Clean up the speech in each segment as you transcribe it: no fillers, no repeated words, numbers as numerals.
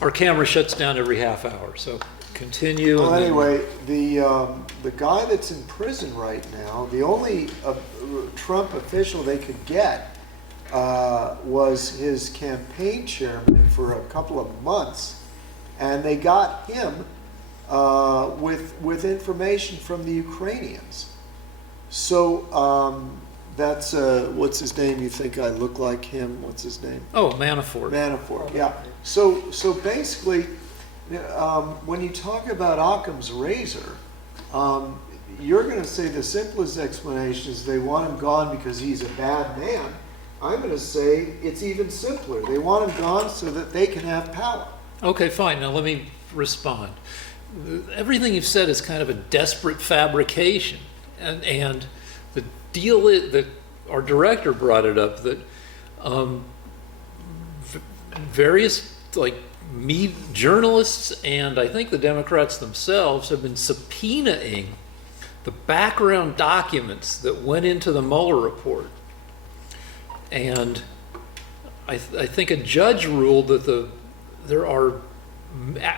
Our camera shuts down every half hour, so continue. Well, anyway, the guy that's in prison right now, the only Trump official they could get was his campaign chairman for a couple of months, and they got him with information from the Ukrainians. So that's what's his name? You think I look like him? What's his name? Oh, Manafort. Manafort. Yeah. So basically, when you talk about Occam's razor, you're going to say the simplest explanation is they want him gone because he's a bad man. I'm going to say it's even simpler. They want him gone so that they can have power. Okay, fine. Now let me respond. Everything you've said is kind of a desperate fabrication, and the deal is that our director brought it up that various journalists and I think the Democrats themselves have been subpoenaing the background documents that went into the Mueller report, and I think a judge ruled that there are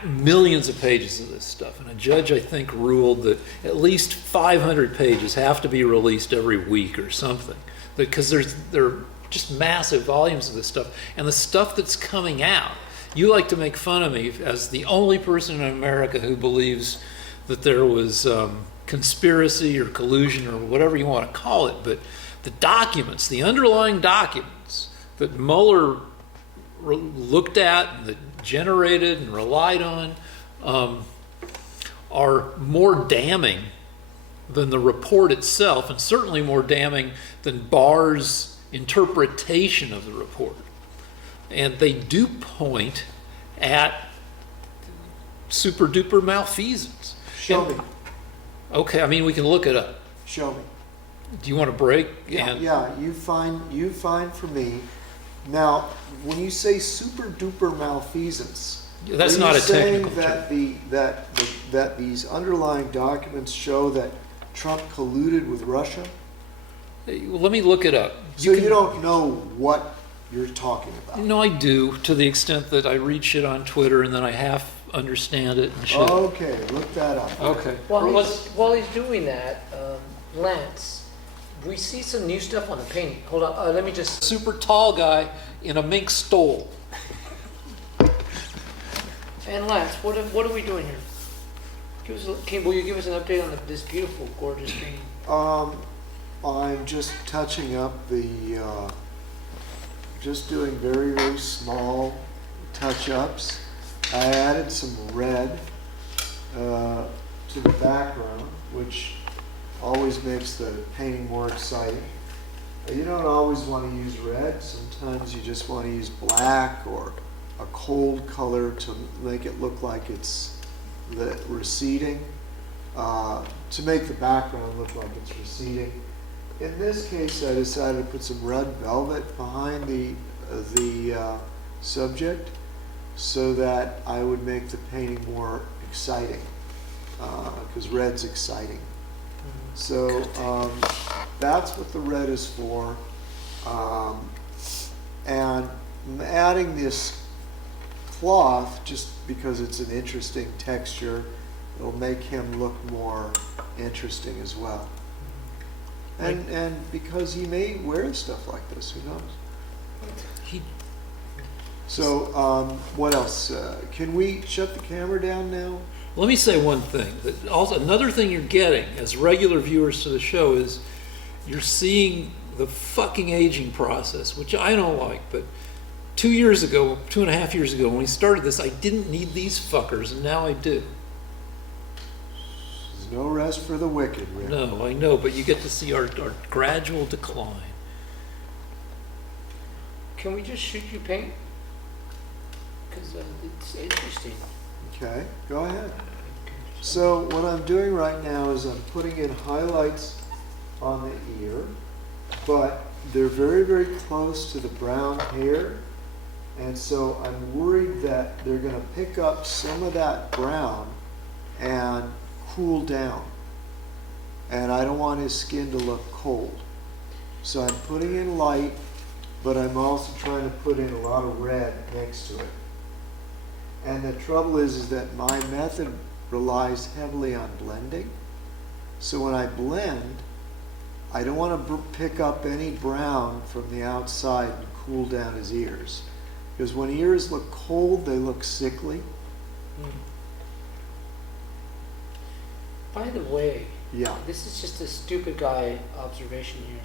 millions of pages of this stuff, and a judge I think ruled that at least 500 pages have to be released every week or something, because there are just massive volumes of this stuff, and the stuff that's coming out. You like to make fun of me as the only person in America who believes that there was conspiracy or collusion or whatever you want to call it, but the documents, the underlying documents that Mueller looked at and that generated and relied on are more damning than the report itself, and certainly more damning than Barr's interpretation of the report. And they do point at super-duper malfeasance. Show me. Okay, I mean, we can look it up. Show me. Do you want to break? Yeah, you find for me. Now, when you say super-duper malfeasance, that's not a technical term. That these underlying documents show that Trump colluded with Russia? Let me look it up. You don't know what you're talking about? No, I do, to the extent that I read shit on Twitter and then I half understand it and shit. Okay, look that up. Okay. While he's doing that, Lance, we see some new stuff on the painting. Hold on, let me just... Super tall guy in a mink stole. And Lance, what are we doing here? Will you give us an update on this beautiful, gorgeous painting? I'm just touching up just doing very, very small touch-ups. I added some red to the background, which always makes the painting more exciting. You don't always want to use red. Sometimes you just want to use black or a cold color to make it look like it's receding, to make the background look like it's receding. In this case, I decided to put some red velvet behind the subject so that I would make the painting more exciting, because red's exciting. So that's what the red is for. And I'm adding this cloth just because it's an interesting texture. It'll make him look more interesting as well. And because he may wear stuff like this, who knows? So what else? Can we shut the camera down now? Let me say one thing. Also, another thing you're getting as regular viewers to the show is you're seeing the fucking aging process, which I don't like, but 2.5 years ago, when we started this, I didn't need these fuckers, and now I do. There's no rest for the wicked, Rick. No, I know, but you get to see our gradual decline. Can we just shoot you paint? Because it's interesting. Okay, go ahead. So what I'm doing right now is I'm putting in highlights on the ear, but they're very, very close to the brown hair, and so I'm worried that they're going to pick up some of that brown and cool down, and I don't want his skin to look cold. So I'm putting in light, but I'm also trying to put in a lot of red next to it. And the trouble is that my method relies heavily on blending. So when I blend, I don't want to pick up any brown from the outside and cool down his ears. Because when ears look cold, they look sickly. By the way, Yeah. this is just a stupid guy observation here.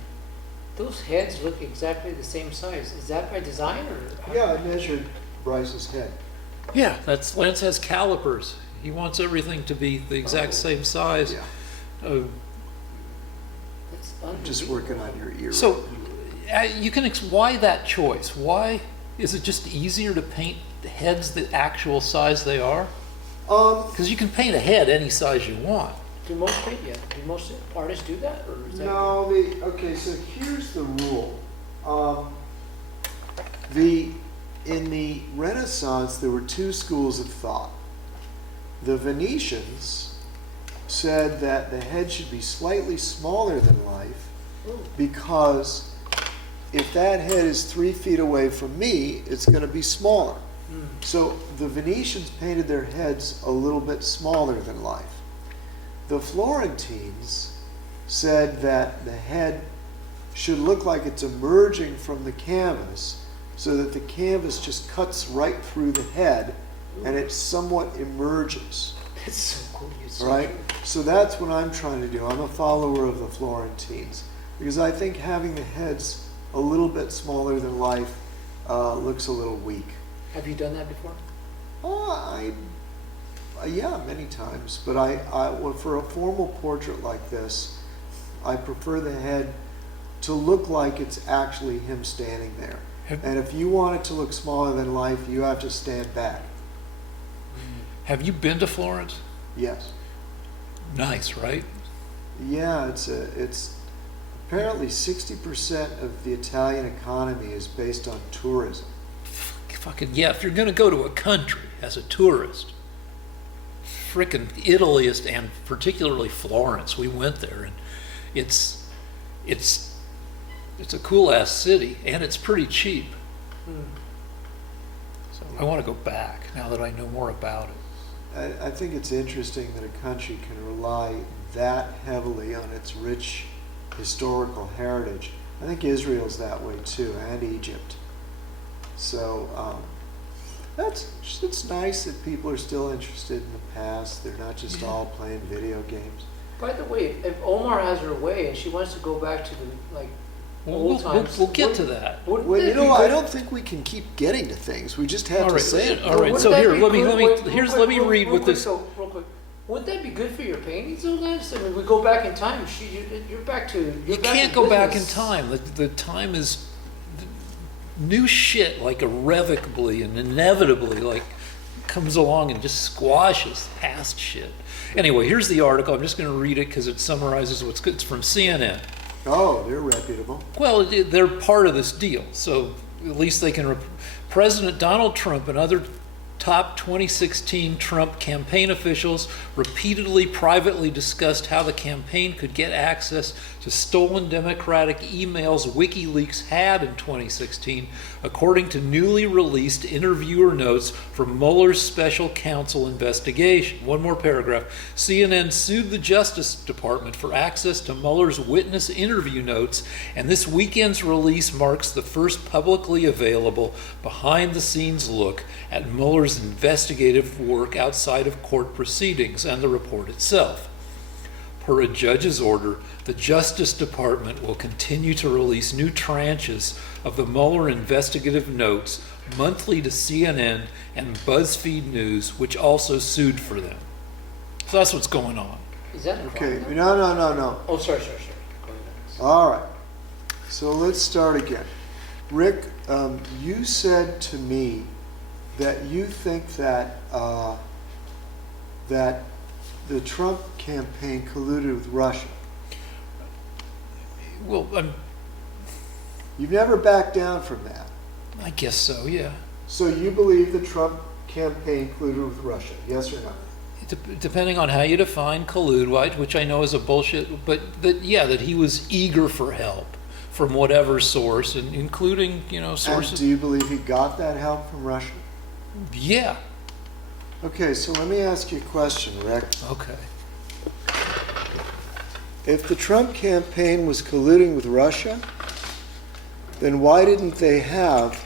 Those heads look exactly the same size. Is that by design or? Yeah, I measured Bryce's head. Yeah, Lance has calipers. He wants everything to be the exact same size. Yeah. That's I'm just unbelievable. working on your ear. So, you can why that choice? Why is it just easier to paint heads the actual size they are? Because you can paint a head any size you want. Do most artists do that, or is that? No, okay, so here's the rule. In the Renaissance, there were two schools of thought. The Venetians said that the head should be slightly smaller than life because if that head is 3 feet away from me, it's going to be smaller. So the Venetians painted their heads a little bit smaller than life. The Florentines said that the head should look like it's emerging from the canvas so that the canvas just cuts right through the head and it somewhat emerges, That's so cool. You're so right? true. So that's what I'm trying to do. I'm a follower of the Florentines because I think having the heads a little bit smaller than life looks a little weak. Have you done that before? Yeah, many times. But well, for a formal portrait like this, I prefer the head to look like it's actually him standing there. And if you want it to look smaller than life, you have to stand back. Have you been to Florence? Yes. Nice, right? Yeah, it's apparently 60% of the Italian economy is based on tourism. Fucking yeah, if you're going to go to a country as a tourist, frickin' Italy is, and particularly Florence, we went there, and it's a cool ass city, and it's pretty cheap. So I want to go back now that I know more about it. I think it's interesting that a country can rely that heavily on its rich historical heritage. I think Israel's that way too, and Egypt. So it's nice that people are still interested in the past. They're not just all playing video games. By the way, if Omar has her way and she wants to go back to the old times, We'll get to that. wouldn't Well, that you be know, I good? don't think we can keep getting to things. We just have All to right, say it. all right. Wouldn't So that here, be let me good- wait, here's real let me quick, read real what this. quick, real quick. Wouldn't that be good for your paintings, though, Lance? I mean, we go back in time. You're back to. You can't go back in time. The time is new shit, like irrevocably and inevitably, like comes along and just squashes past shit. Anyway, here's the article. I'm just going to read it because it summarizes what's good. It's from CNN. Oh, they're reputable. Well, they're part of this deal, so at least they can. President Donald Trump and other top 2016 Trump campaign officials repeatedly privately discussed how the campaign could get access to stolen Democratic emails WikiLeaks had in 2016, according to newly released interviewer notes from Mueller's special counsel investigation. One more paragraph. CNN sued the Justice Department for access to Mueller's witness interview notes, and this weekend's release marks the first publicly available behind-the-scenes look at Mueller's investigative work outside of court proceedings and the report itself. Per a judge's order, the Justice Department will continue to release new tranches of the Mueller investigative notes monthly to CNN and BuzzFeed News, which also sued for them. So that's what's going on. Is that a Okay, problem? no. Oh, sorry. Go ahead. All right. So let's start again. Rick, you said to me that you think that that the Trump campaign colluded with Russia. Well, You've never backed down from that. I guess so, yeah. So you believe the Trump campaign colluded with Russia, yes or no? Depending on how you define collude, which I know is a bullshit, but that he was eager for help from whatever source, and including, And sources. do you believe he got that help from Russia? Yeah. Okay, so let me ask you a question, Rick. Okay. If the Trump campaign was colluding with Russia, then why didn't they have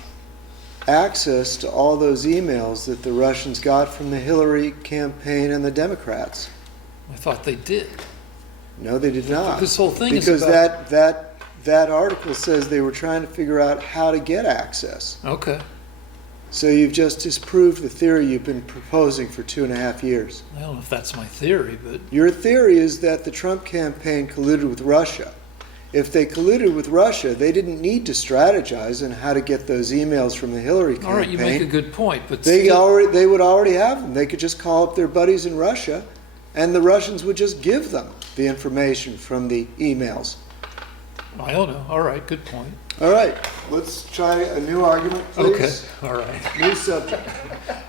access to all those emails that the Russians got from the Hillary campaign and the Democrats? I thought they did. No, they did not. This whole thing because is about... that article says they were trying to figure out how to get access. Okay. So you've just disproved the theory you've been proposing for 2.5 years. I don't know if that's my theory, but... Your theory is that the Trump campaign colluded with Russia. If they colluded with Russia, they didn't need to strategize on how to get those emails from the Hillary campaign. All right, you make a good point, but they would already have them. They could just call up their buddies in Russia, and the Russians would just give them the information from the emails. I don't know. All right, good point. All right, let's try a new argument, please. Okay, all right. New subject.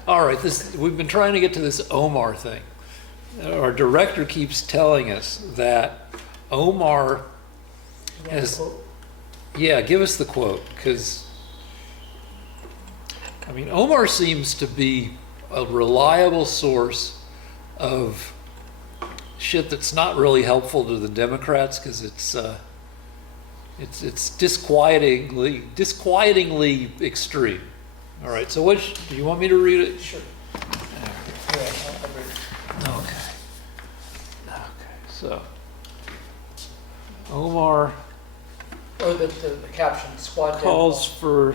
All right, we've been trying to get to this Omar thing. Our director keeps telling us that Omar has... Yeah, give us the quote, because, I mean, Omar seems to be a reliable source of shit that's not really helpful to the Democrats, because it's disquietingly extreme. All right, so do you want me to read it? Sure. Okay, so Omar the caption, squad calls for a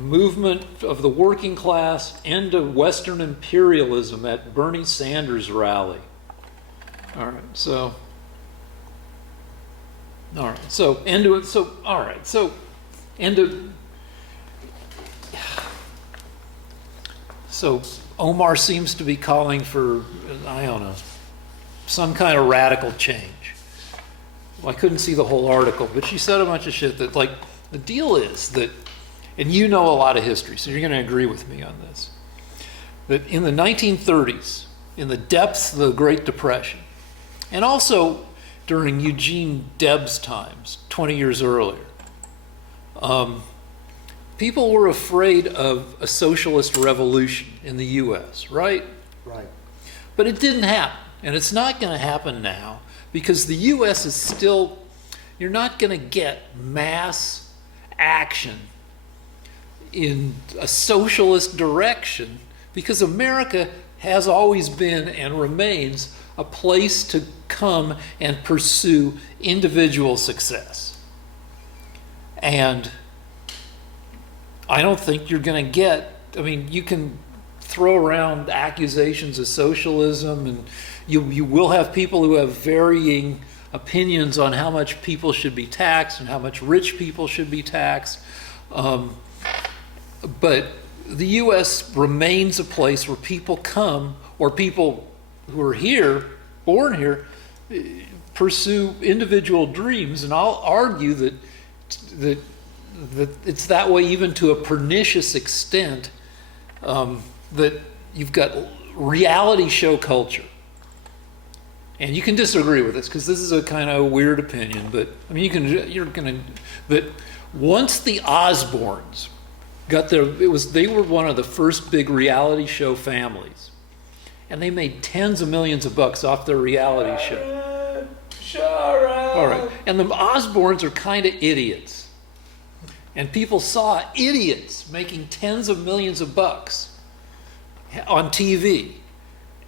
movement of the working class, end of Western imperialism at Bernie Sanders rally. All right, so Omar seems to be calling for, I don't know, some kind of radical change. Well, I couldn't see the whole article, but she said a bunch of shit that, like, the deal is that, and you know a lot of history, so you're going to agree with me on this, that in the 1930s, in the depths of the Great Depression, and also during Eugene Debs' times, 20 years earlier, people were afraid of a socialist revolution in the U.S., right? Right. But it didn't happen, and it's not going to happen now, because the U.S. is still, you're not going to get mass action in a socialist direction, because America has always been and remains a place to come and pursue individual success. And I don't think you're going to get, I mean, you can throw around accusations of socialism, and you will have people who have varying opinions on how much people should be taxed and how much rich people should be taxed. But the U.S. remains a place where people come, or people who are here, born here, pursue individual dreams. And I'll argue that it's that way even to a pernicious extent, that you've got reality show culture. And you can disagree with this, because this is a kind of weird opinion, but I mean, that once the Osbournes got they were one of the first big reality show families, and they made tens of millions of bucks off their reality show. All right, and the Osbournes are kind of idiots, and people saw idiots making tens of millions of bucks on TV,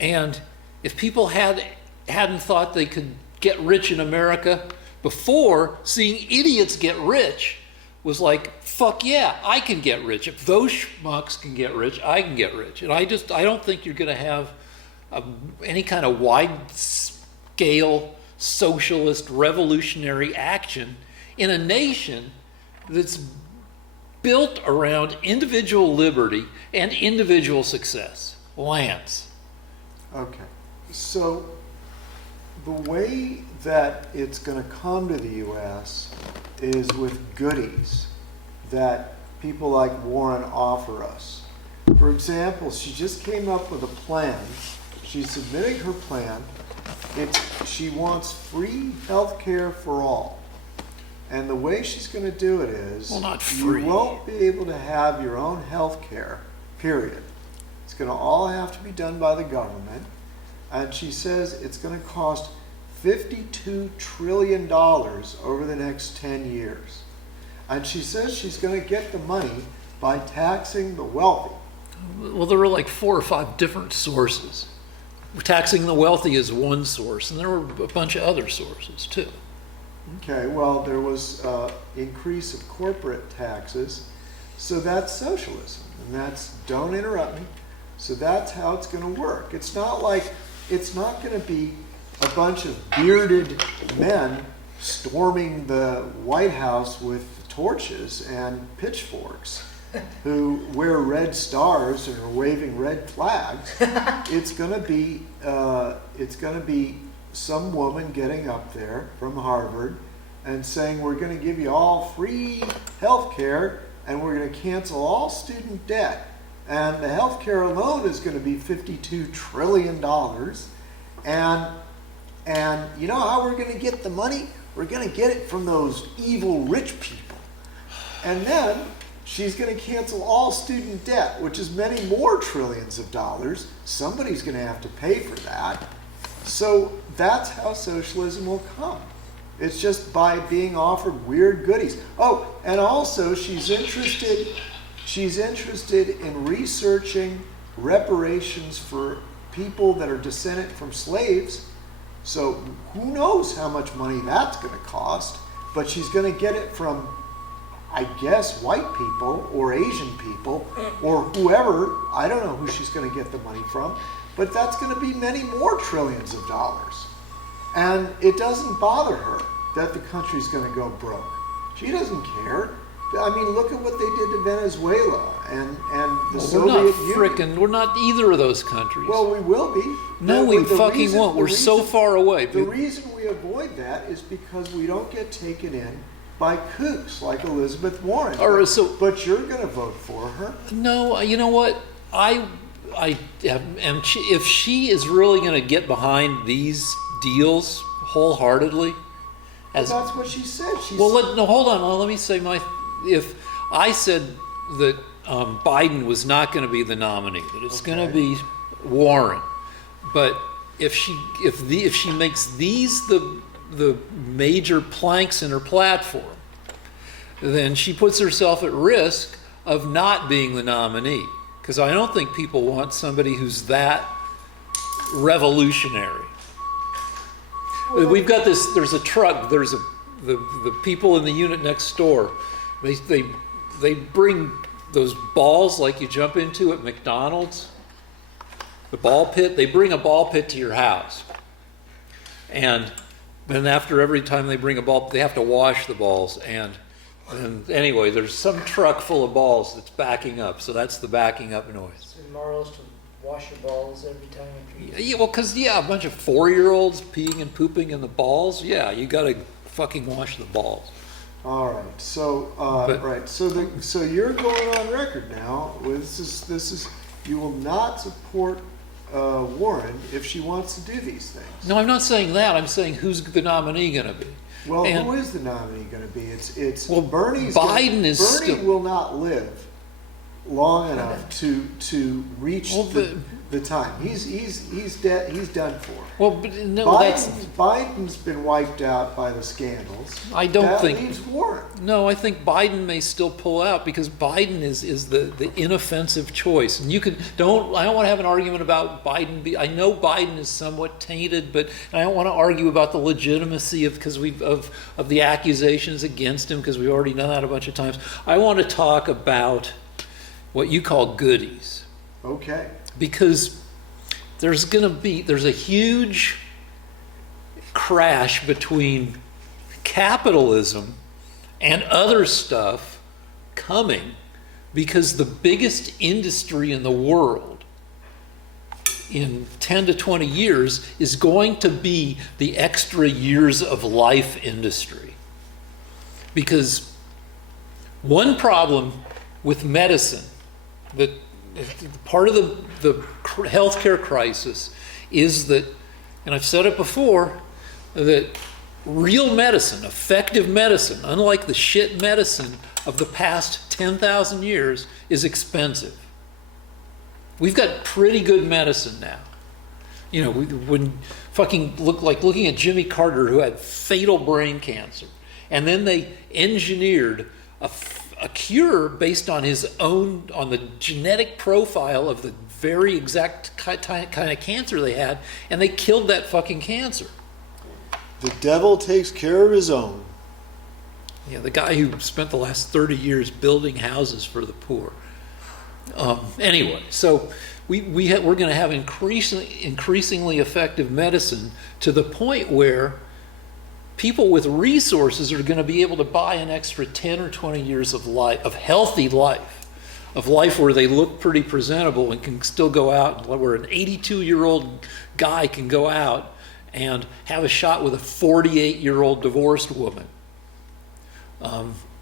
and if people hadn't thought they could get rich in America before, seeing idiots get rich was like, fuck yeah, I can get rich. If those schmucks can get rich, I can get rich. And I don't think you're going to have any kind of wide-scale socialist revolutionary action in a nation that's built around individual liberty and individual success. Lance. Okay. So the way that it's going to come to the U.S. is with goodies that people like Warren offer us. For example, she just came up with a plan. She's submitting her plan. She wants free health care for all. And the way she's going to do it is, well, not free. You won't be able to have your own health care, period. It's going to all have to be done by the government. And she says it's going to cost $52 trillion over the next 10 years. And she says she's going to get the money by taxing the wealthy. Well, there were like 4 or 5 different sources. Taxing the wealthy is one source, and there were a bunch of other sources too. Okay, well, there was increase of corporate taxes, so that's socialism, and that's, don't interrupt me, so that's how it's going to work. It's not going to be a bunch of bearded men storming the White House with torches and pitchforks who wear red stars and are waving red flags. It's going to be some woman getting up there from Harvard and saying, we're going to give you all free health care and we're going to cancel all student debt. And the health care alone is going to be $52 trillion. And you know how we're going to get the money? We're going to get it from those evil rich people. And then she's going to cancel all student debt, which is many more trillions of dollars. Somebody's going to have to pay for that. So that's how socialism will come. It's just by being offered weird goodies. Oh, and also she's interested in researching reparations for people that are descended from slaves. So who knows how much money that's going to cost, but she's going to get it from, I guess, white people or Asian people or whoever. I don't know who she's going to get the money from, but that's going to be many more trillions of dollars. And it doesn't bother her that the country's going to go broke. She doesn't care. I mean, look at what they did to Venezuela and the Soviet Union. We're not either of those countries. Well, we will be. No, we fucking won't. We're so far away. The reason we avoid that is because we don't get taken in by kooks like Elizabeth Warren. But you're going to vote for her. No, you know what? If she is really going to get behind these deals wholeheartedly, that's what she said. Hold on. Let me say if I said that Biden was not going to be the nominee, that it's going to be Warren, but if she makes these the major planks in her platform, then she puts herself at risk of not being the nominee. Because I don't think people want somebody who's that revolutionary. We've got this. There's a truck. The people in the unit next door. They bring those balls like you jump into at McDonald's. The ball pit. They bring a ball pit to your house, and then after every time they bring a ball, they have to wash the balls. And anyway, there's some truck full of balls that's backing up. So that's the backing up noise. It's immoral to wash your balls every time you pee. Yeah, well, because a bunch of 4-year-olds peeing and pooping in the balls. Yeah, you got to fucking wash the balls. All right. So So you're going on record now. This is you will not support Warren if she wants to do these things. No, I'm not saying that. I'm saying who's the nominee going to be. Well, who is the nominee going to be? It's Bernie will not live long enough to reach the time. He's dead. He's done for. Well, but no, Biden's been wiped out by the scandals. I don't think that leaves Warren. No, I think Biden may still pull out because Biden is the inoffensive choice. And I don't want to have an argument about Biden. I know Biden is somewhat tainted, but I don't want to argue about the legitimacy of the accusations against him because we've already done that a bunch of times. I want to talk about what you call goodies. Okay. Because there's a huge crash between capitalism and other stuff coming because the biggest industry in the world in 10 to 20 years is going to be the extra years of life industry. Because one problem with medicine, that part of the healthcare crisis is that, and I've said it before, that real medicine, effective medicine, unlike the shit medicine of the past 10,000 years, is expensive. We've got pretty good medicine now. You know, we wouldn't fucking look like looking at Jimmy Carter, who had fatal brain cancer. And then they engineered a cure based on on the genetic profile of the very exact kind of cancer they had, and they killed that fucking cancer. The devil takes care of his own. Yeah, the guy who spent the last 30 years building houses for the poor. Anyway, so we're going to have increasingly effective medicine to the point where people with resources are going to be able to buy an extra 10 or 20 years of life, of healthy life, of life where they look pretty presentable and can still go out, where an 82-year-old guy can go out and have a shot with a 48-year-old divorced woman.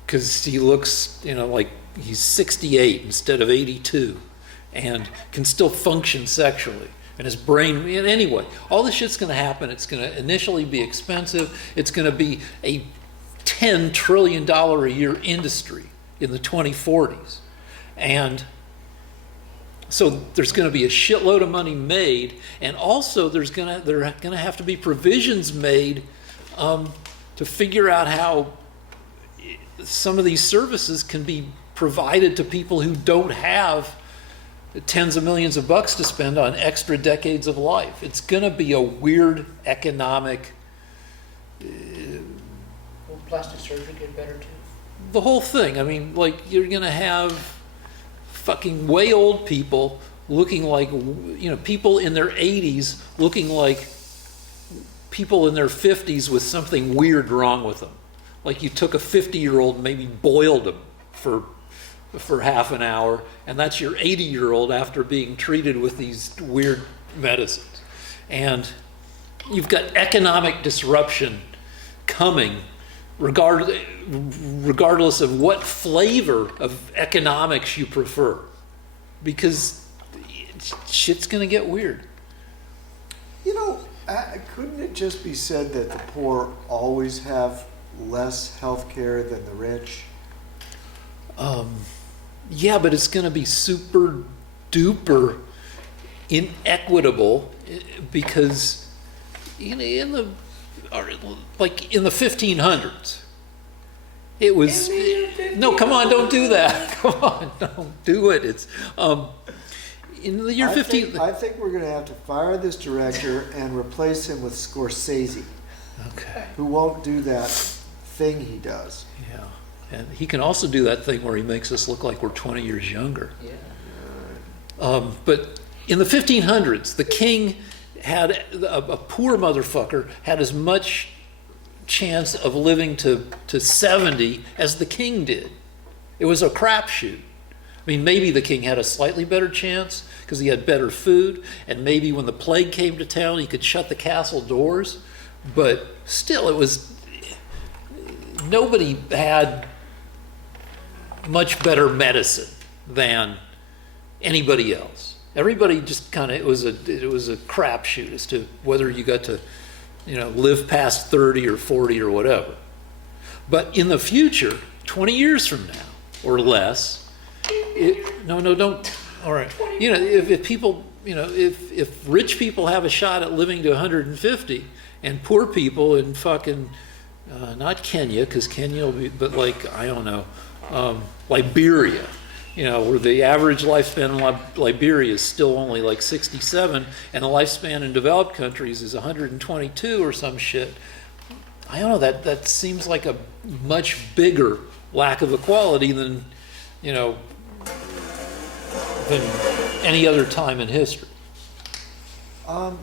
Because he looks, like he's 68 instead of 82 and can still function sexually. And his brain, anyway, all this shit's going to happen. It's going to initially be expensive. It's going to be a $10 trillion a year industry in the 2040s. And so there's going to be a shitload of money made. And also there are going to have to be provisions made to figure out how some of these services can be provided to people who don't have tens of millions of bucks to spend on extra decades of life. It's going to be a weird economic... Will plastic surgery get better too? The whole thing. I mean, like, you're going to have fucking way old people looking like, people in their 80s looking like people in their 50s with something weird wrong with them. Like you took a 50-year-old and maybe boiled him for half an hour, and that's your 80-year-old after being treated with these weird medicines. And you've got economic disruption coming regardless of what flavor of economics you prefer, because shit's going to get weird. Couldn't it just be said that the poor always have less health care than the rich? Yeah, but it's going to be super duper inequitable because in the 1500s, it was no. Come on, don't do that. Come on, don't do it. It's in the year 15. I think we're going to have to fire this director and replace him with Scorsese. Okay. Who won't do that thing he does. Yeah. And he can also do that thing where he makes us look like we're 20 years younger. Yeah. But in the 1500s, the king had, a poor motherfucker had as much chance of living to 70 as the king did. It was a crapshoot. I mean, maybe the king had a slightly better chance because he had better food, and maybe when the plague came to town, he could shut the castle doors. But still, nobody had much better medicine than anybody else. Everybody just kind of, it was a crapshoot as to whether you got to, live past 30 or 40 or whatever. But in the future, 20 years from now or less, don't. All right. If people, if rich people have a shot at living to 150 and poor people in fucking, not Kenya, because Kenya will be, but like, I don't know, Liberia, where the average lifespan in Liberia is still only like 67, and the lifespan in developed countries is 122 or some shit. I don't know, that seems like a much bigger lack of equality than any other time in history. I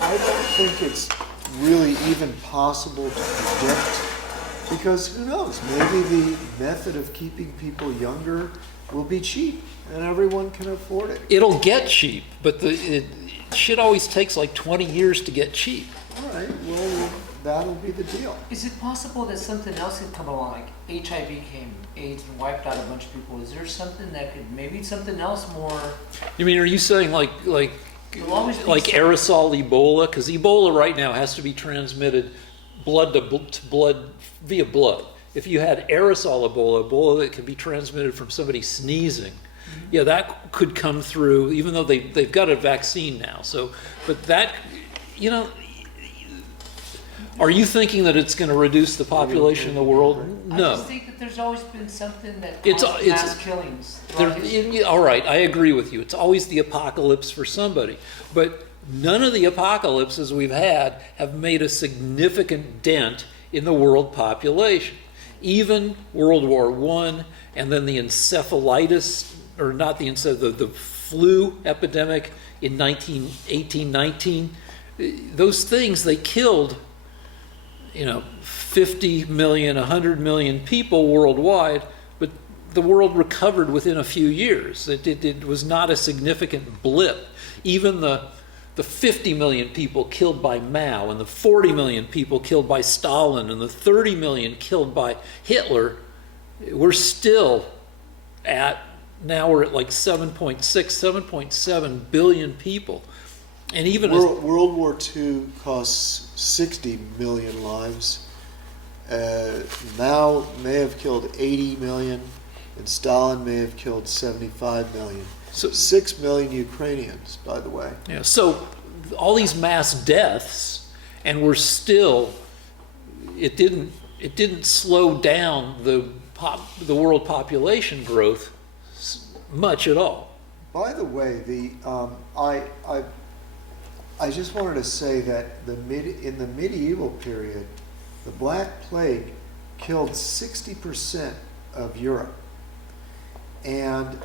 don't think it's really even possible to predict, because who knows, maybe the method of keeping people younger will be cheap and everyone can afford it. It'll get cheap, but shit always takes like 20 years to get cheap. All right, well, that'll be the deal. Is it possible that something else could come along, like HIV came, AIDS, and wiped out a bunch of people? Is there something that could, maybe something else more? You mean, are you saying like aerosol Ebola? Because Ebola right now has to be transmitted blood to blood via blood. If you had aerosol Ebola that can be transmitted from somebody sneezing, yeah, that could come through, even though they've got a vaccine now. So, but that, you know, are you thinking that it's going to reduce the population of the world? I No. just think that there's always been something that It's- caused it's- mass killings. There, throughout history. all right, I agree with you. It's always the apocalypse for somebody. But none of the apocalypses we've had have made a significant dent in the world population. Even World War I, and then the encephalitis, or not the the flu epidemic in 1918-19, those things, they killed, 50 million, 100 million people worldwide, but the world recovered within a few years. It was not a significant blip. Even the 50 million people killed by Mao, and the 40 million people killed by Stalin, and the 30 million killed by Hitler, we're still now we're at like 7.6, 7.7 billion people. And even World War II costs 60 million lives. Mao may have killed 80 million, and Stalin may have killed 75 million. So- 6 million Ukrainians, by the way. Yeah, so all these mass deaths, and we're still, it didn't slow down the world population growth much at all. By the way, I just wanted to say that in the medieval period, the Black Plague killed 60% of Europe. And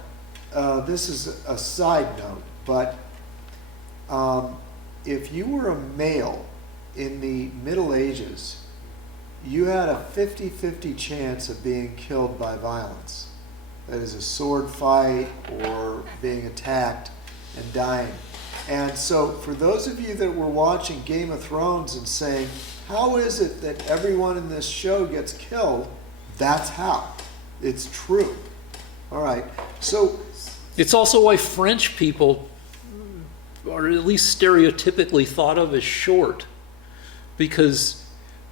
this is a side note, but if you were a male in the Middle Ages, you had a 50-50 chance of being killed by violence. That is, a sword fight or being attacked and dying. And so for those of you that were watching Game of Thrones and saying, how is it that everyone in this show gets killed? That's how. It's true. All right. So It's also why French people are at least stereotypically thought of as short, because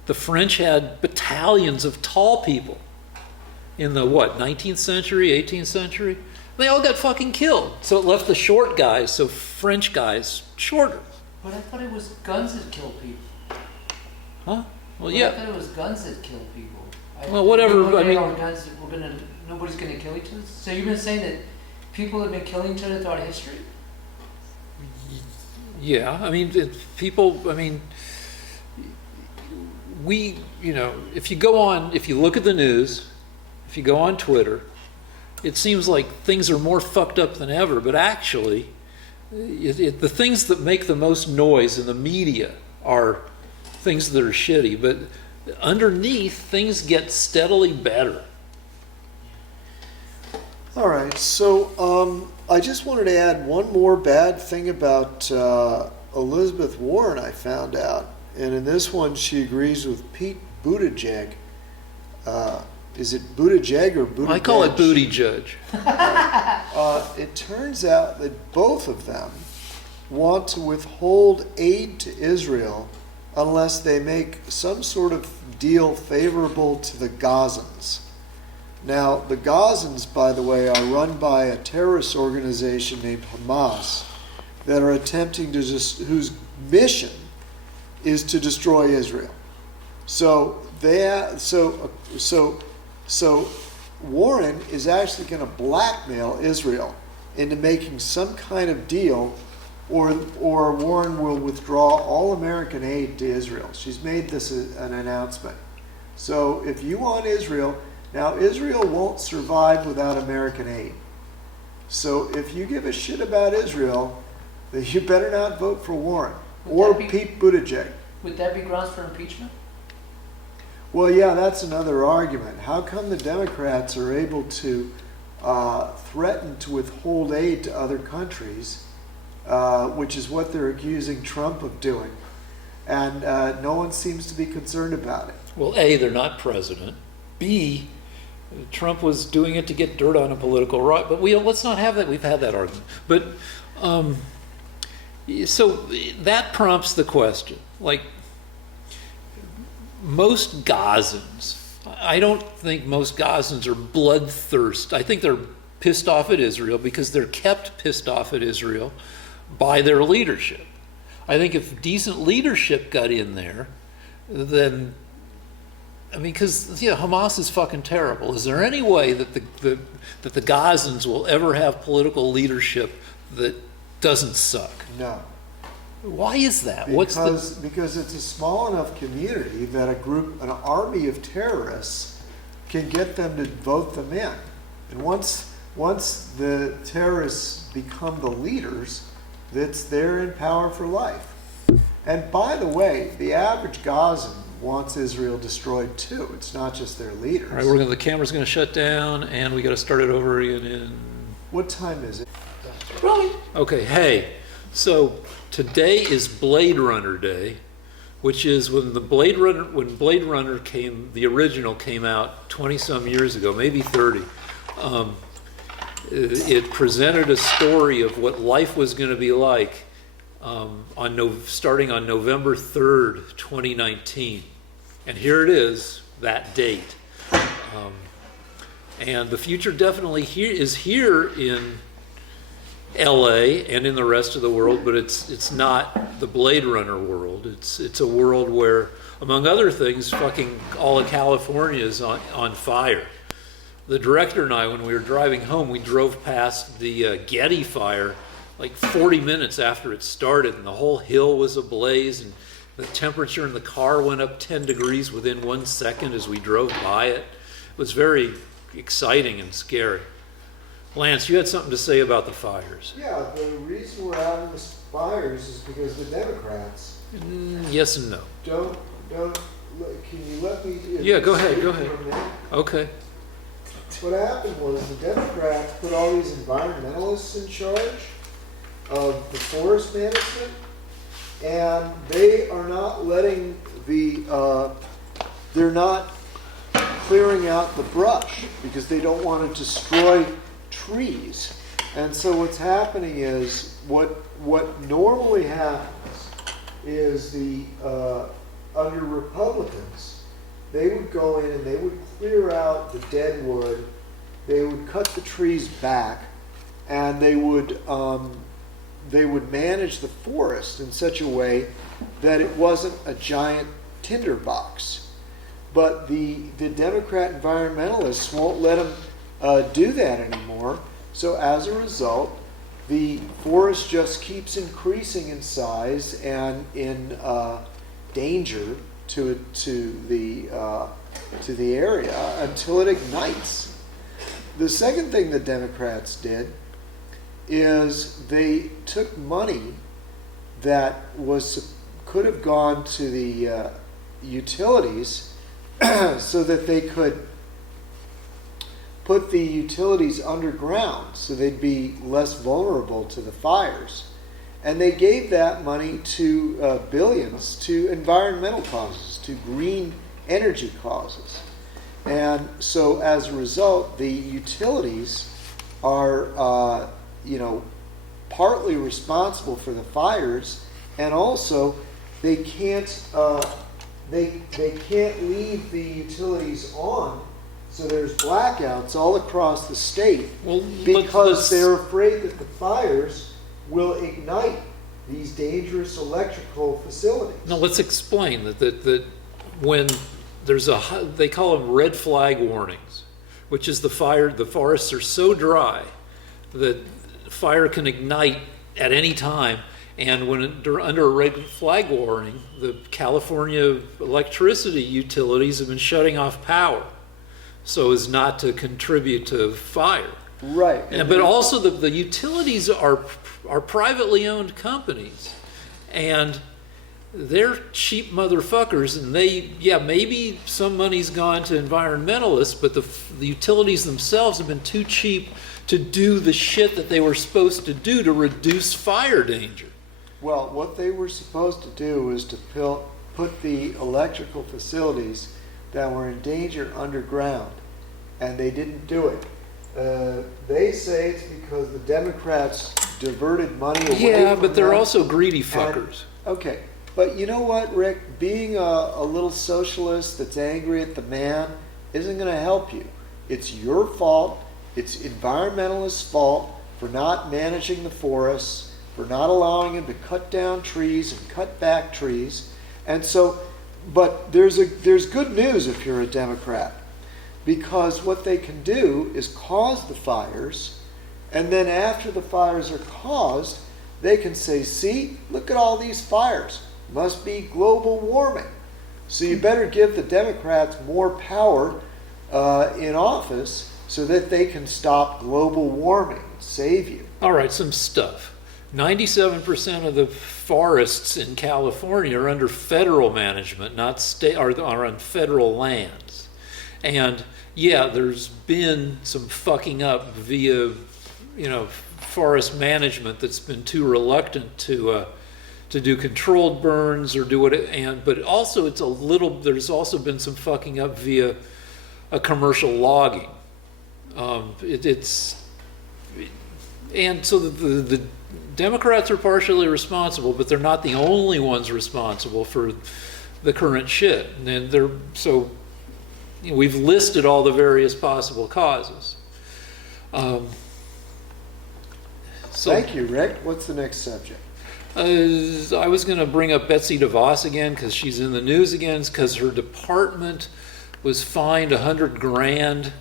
the French had battalions of tall people in the 19th century, 18th century. They all got fucking killed. So it left the short guys, so French guys, shorter. But I thought it was guns that killed people. Huh? Well, I yeah. thought it was guns that killed people. Well, whatever, People I that mean- are guns that nobody's gonna kill each other. So you've been saying that people have been killing each other throughout history? Yeah, I mean, if you look at the news, if you go on Twitter, it seems like things are more fucked up than ever, but actually, the things that make the most noise in the media are things that are shitty, but underneath, things get steadily better. all right, so I just wanted to add one more bad thing about Elizabeth Warren I found out. And in this one, she agrees with Pete Buttigieg. Is it Buttigieg or Buttigieg? I call it booty judge. It turns out that both of them want to withhold aid to Israel unless they make some sort of deal favorable to the Gazans. Now, the Gazans, by the way, are run by a terrorist organization named Hamas that are attempting to whose mission is to destroy Israel. So so Warren is actually going to blackmail Israel into making some kind of deal, or Warren will withdraw all American aid to Israel. She's made this an announcement. So if you want Israel, now Israel won't survive without American aid. So if you give a shit about Israel, then you better not vote for Warren or Pete Buttigieg. Would that be grounds for impeachment? Well, yeah, that's another argument. How come the Democrats are able to threaten to withhold aid to other countries, which is what they're accusing Trump of doing, and no one seems to be concerned about it? Well, A, they're not president. B, Trump was doing it to get dirt on a political right. But let's not have that. We've had that argument. But so that prompts the question. Like, most Gazans, I don't think most Gazans are bloodthirst. I think they're pissed off at Israel because they're kept pissed off at Israel by their leadership. I think if decent leadership got in there, then, I mean, because Hamas is fucking terrible. Is there any way that the Gazans will ever have political leadership that doesn't suck? No. Why is that? Because it's a small enough community that an army of terrorists can get them to vote them in. And once the terrorists become the leaders, they're in power for life. And by the way, the average Gazan wants Israel destroyed too. It's not just their leaders. All right, the camera's going to shut down, and we got to start it over again in... What time is it? Really? Okay, hey, so today is Blade Runner Day, which is when Blade Runner came, the original came out 20-some years ago, maybe 30. It presented a story of what life was going to be like starting on November 3rd, 2019. And here it is, that date. And the future definitely is here in LA and in the rest of the world, but it's not the Blade Runner world. It's a world where, among other things, fucking all of California is on fire. The director and I, when we were driving home, we drove past the Getty fire like 40 minutes after it started, and the whole hill was ablaze, and the temperature in the car went up 10 degrees within 1 second as we drove by it. It was very exciting and scary. Lance, you had something to say about the fires. Yeah, the reason we're having the fires is because the Democrats Yes and no. can you let me... Yeah, go ahead. Okay. What happened was the Democrats put all these environmentalists in charge of the forest management, and they are not letting they're not clearing out the brush because they don't want to destroy trees. And so what's happening is what normally happens is under Republicans, they would go in and they would clear out the dead wood, they would cut the trees back, and they would manage the forest in such a way that it wasn't a giant tinderbox. But the Democrat environmentalists won't let them do that anymore. So as a result, the forest just keeps increasing in size and in danger to the area until it ignites. The second thing the Democrats did is they took money that could have gone to the utilities so that they could put the utilities underground so they'd be less vulnerable to the fires. And they gave that money to billions to environmental causes, to green energy causes. And so as a result, the utilities are partly responsible for the fires, and also they can't leave the utilities on, so there's blackouts all across the state because they're afraid that the fires will ignite these dangerous electrical facilities. Now let's explain that when there's they call them red flag warnings, which is the forests are so dry that fire can ignite at any time, and when under a red flag warning, the California electricity utilities have been shutting off power so as not to contribute to fire. Right. But also the utilities are privately owned companies, and they're cheap motherfuckers, and maybe some money's gone to environmentalists, but the utilities themselves have been too cheap to do the shit that they were supposed to do to reduce fire danger. Well, what they were supposed to do was to put the electrical facilities that were in danger underground, and they didn't do it. They say it's because the Democrats diverted money away Yeah, from but they're them. also greedy fuckers. Okay, but you know what, Rick? Being a little socialist that's angry at the man isn't going to help you. It's your fault, It's environmentalists' fault for not managing the forests, for not allowing them to cut down trees and cut back trees. And so, but there's good news if you're a Democrat, because what they can do is cause the fires, and then after the fires are caused, they can say, see, look at all these fires. Must be global warming. So you better give the Democrats more power in office so that they can stop global warming, save you. All right, some stuff. 97% of the forests in California are under federal management, not state, are on federal lands. And yeah, there's been some fucking up via, forest management that's been too reluctant to do controlled burns or do what but also there's also been some fucking up via a commercial logging. And so the Democrats are partially responsible, but they're not the only ones responsible for the current shit. And we've listed all the various possible causes. Thank you, Rick. What's the next subject? I was going to bring up Betsy DeVos again because she's in the news again, because her department was fined $100,000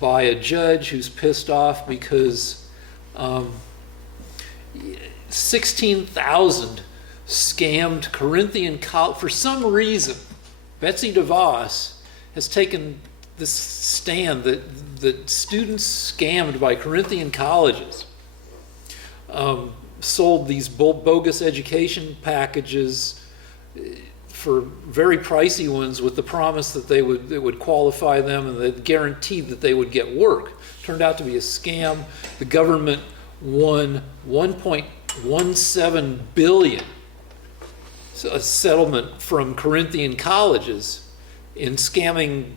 by a judge who's pissed off because 16,000 scammed Corinthian college. For some reason, Betsy DeVos has taken this stand that students scammed by Corinthian colleges sold these bogus education packages for very pricey ones with the promise that it would qualify them and that guaranteed that they would get work. Turned out to be a scam. The government won $1.17 billion, a settlement from Corinthian colleges in scamming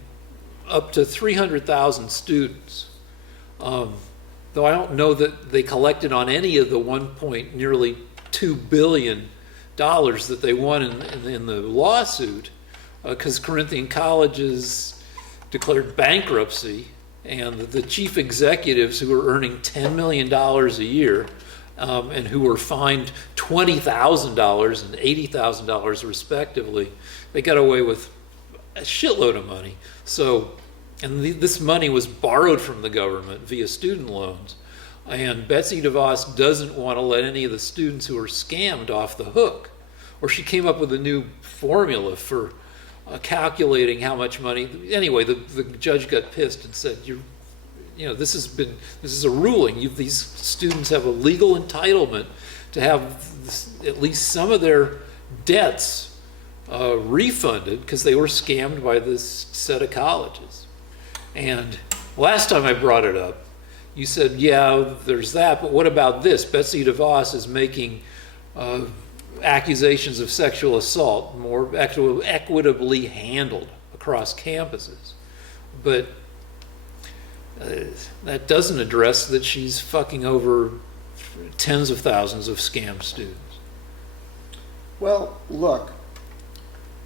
up to 300,000 students. Though I don't know that they collected on any of the nearly $2 billion that they won in the lawsuit, because Corinthian colleges declared bankruptcy, and the chief executives who were earning $10 million a year and who were fined $20,000 and $80,000 respectively, they got away with a shitload of money. This money was borrowed from the government via student loans. And Betsy DeVos doesn't want to let any of the students who are scammed off the hook. Or she came up with a new formula for calculating how much money. Anyway, the judge got pissed and said, this is a ruling. These students have a legal entitlement to have at least some of their debts refunded because they were scammed by this set of colleges. And last time I brought it up, you said, yeah, there's that, but what about this? Betsy DeVos is making accusations of sexual assault more equitably handled across campuses. But that doesn't address that she's fucking over tens of thousands of scam students. Well, look,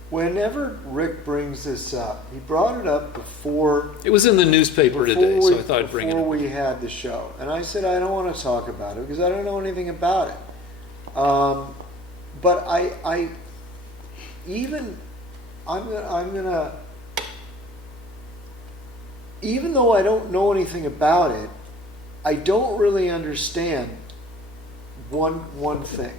whenever Rick brings this up, he brought it up before. It was in the newspaper today, so I thought I'd bring it up. Before we had the show, and I said I don't want to talk about it because I don't know anything about it. But even though I don't know anything about it, I don't really understand one thing.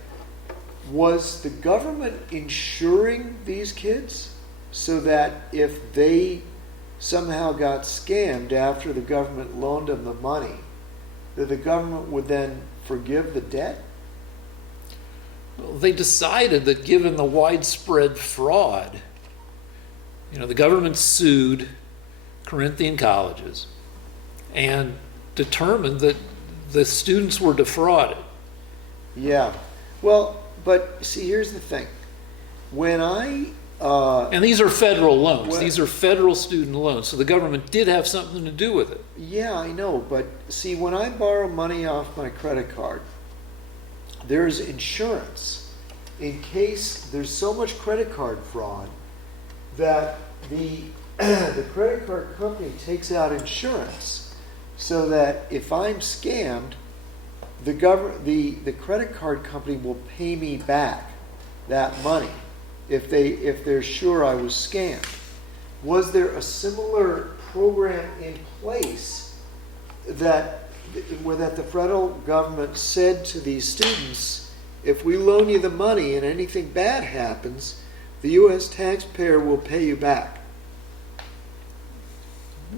Was the government insuring these kids so that if they somehow got scammed after the government loaned them the money, that the government would then forgive the debt? Well, they decided that given the widespread fraud, the government sued Corinthian colleges and determined that the students were defrauded. Yeah. Well, but see, here's the thing. When and these are federal loans. These are federal student loans. So the government did have something to do with it. Yeah, I know. But see, when I borrow money off my credit card, there's insurance in case there's so much credit card fraud that the credit card company takes out insurance so that if I'm scammed, the credit card company will pay me back that money if they're sure I was scammed. Was there a similar program in place that the federal government said to these students, if we loan you the money and anything bad happens, the U.S. taxpayer will pay you back?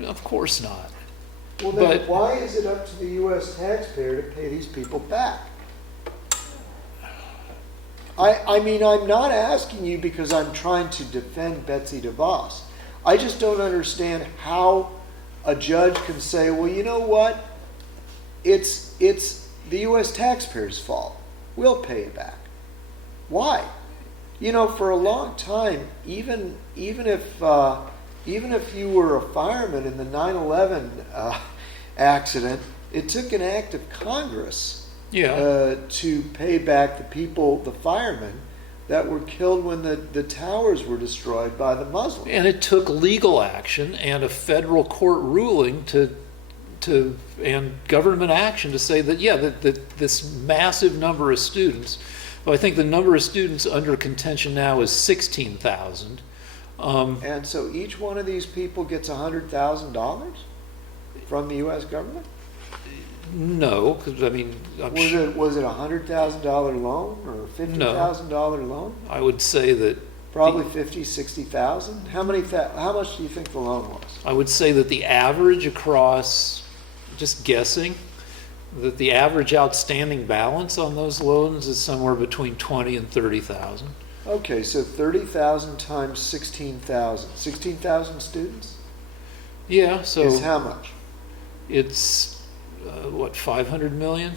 Of course not. Well, then But- why is it up to the U.S. taxpayer to pay these people back? I mean, I'm not asking you because I'm trying to defend Betsy DeVos. I just don't understand how a judge can say, well, you know what? It's the U.S. taxpayer's fault. We'll pay it back. Why? You know, for a long time, even if you were a fireman in the 9/11 accident, it took an act of Congress to pay back the firemen that were killed when the towers were destroyed by the Muslims. And it took legal action and a federal court ruling and government action to say that, that this massive number of students, well, I think the number of students under contention now is 16,000. And so each one of these people gets $100,000 from the U.S. government? No, because I mean, Was it a $100,000 loan or a $50,000 loan? I would say that Probably 50, 60,000. How much do you think the loan was? I would say that the average across, just guessing, that the average outstanding balance on those loans is somewhere between 20 and 30,000. Okay, so 30,000 times 16,000. 16,000 students? Yeah, so Is how much? it's what, 500 million?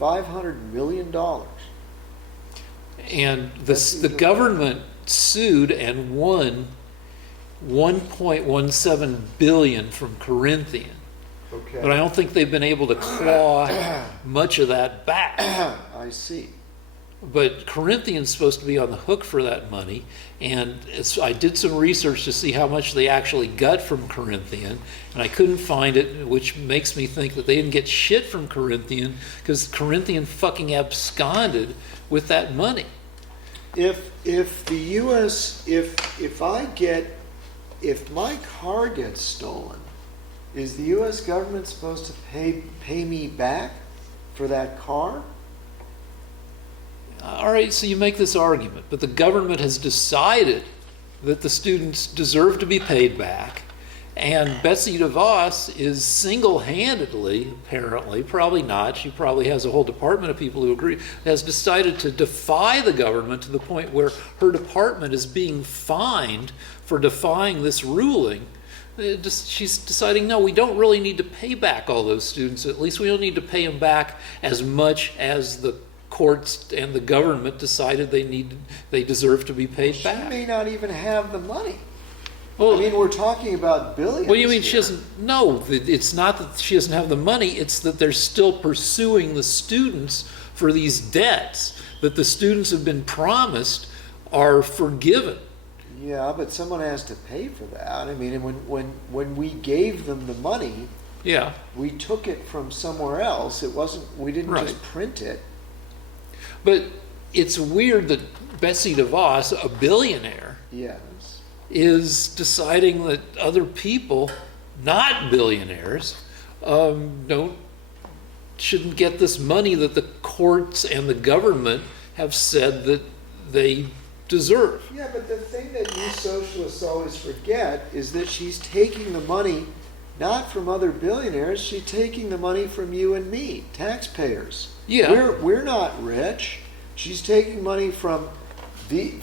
$500 million. And That's the even government sued and won 1.17 billion from Corinthian. Okay. But I don't think they've been able to claw much of that back. I see. But Corinthian's supposed to be on the hook for that money, and I did some research to see how much they actually got from Corinthian, and I couldn't find it, which makes me think that they didn't get shit from Corinthian because Corinthian fucking absconded with that money. If the U.S. if my car gets stolen, is the U.S. government supposed to pay me back for that car? All right, so you make this argument, but the government has decided that the students deserve to be paid back, and Betsy DeVos is single-handedly, apparently, probably not, she probably has a whole department of people who agree, has decided to defy the government to the point where her department is being fined for defying this ruling. She's deciding, no, we don't really need to pay back all those students. At least we don't need to pay them back as much as the courts and the government decided they deserve to be paid She back. may not even have the money. Well, I mean, we're talking about billions. what do you mean she here. doesn't? No, it's not that she doesn't have the money. It's that they're still pursuing the students for these debts that the students have been promised are forgiven. Yeah, but someone has to pay for that. I mean, when we gave them the money, Yeah, we took it from somewhere else. It wasn't. We didn't Right. just print it. but it's weird that Betsy DeVos, a billionaire, Yes. is deciding that other people, not billionaires, shouldn't get this money that the courts and the government have said that they deserve. Yeah, but the thing that you socialists always forget is that she's taking the money not from other billionaires. She's taking the money from you and me, taxpayers. Yeah. We're not rich. She's taking money from me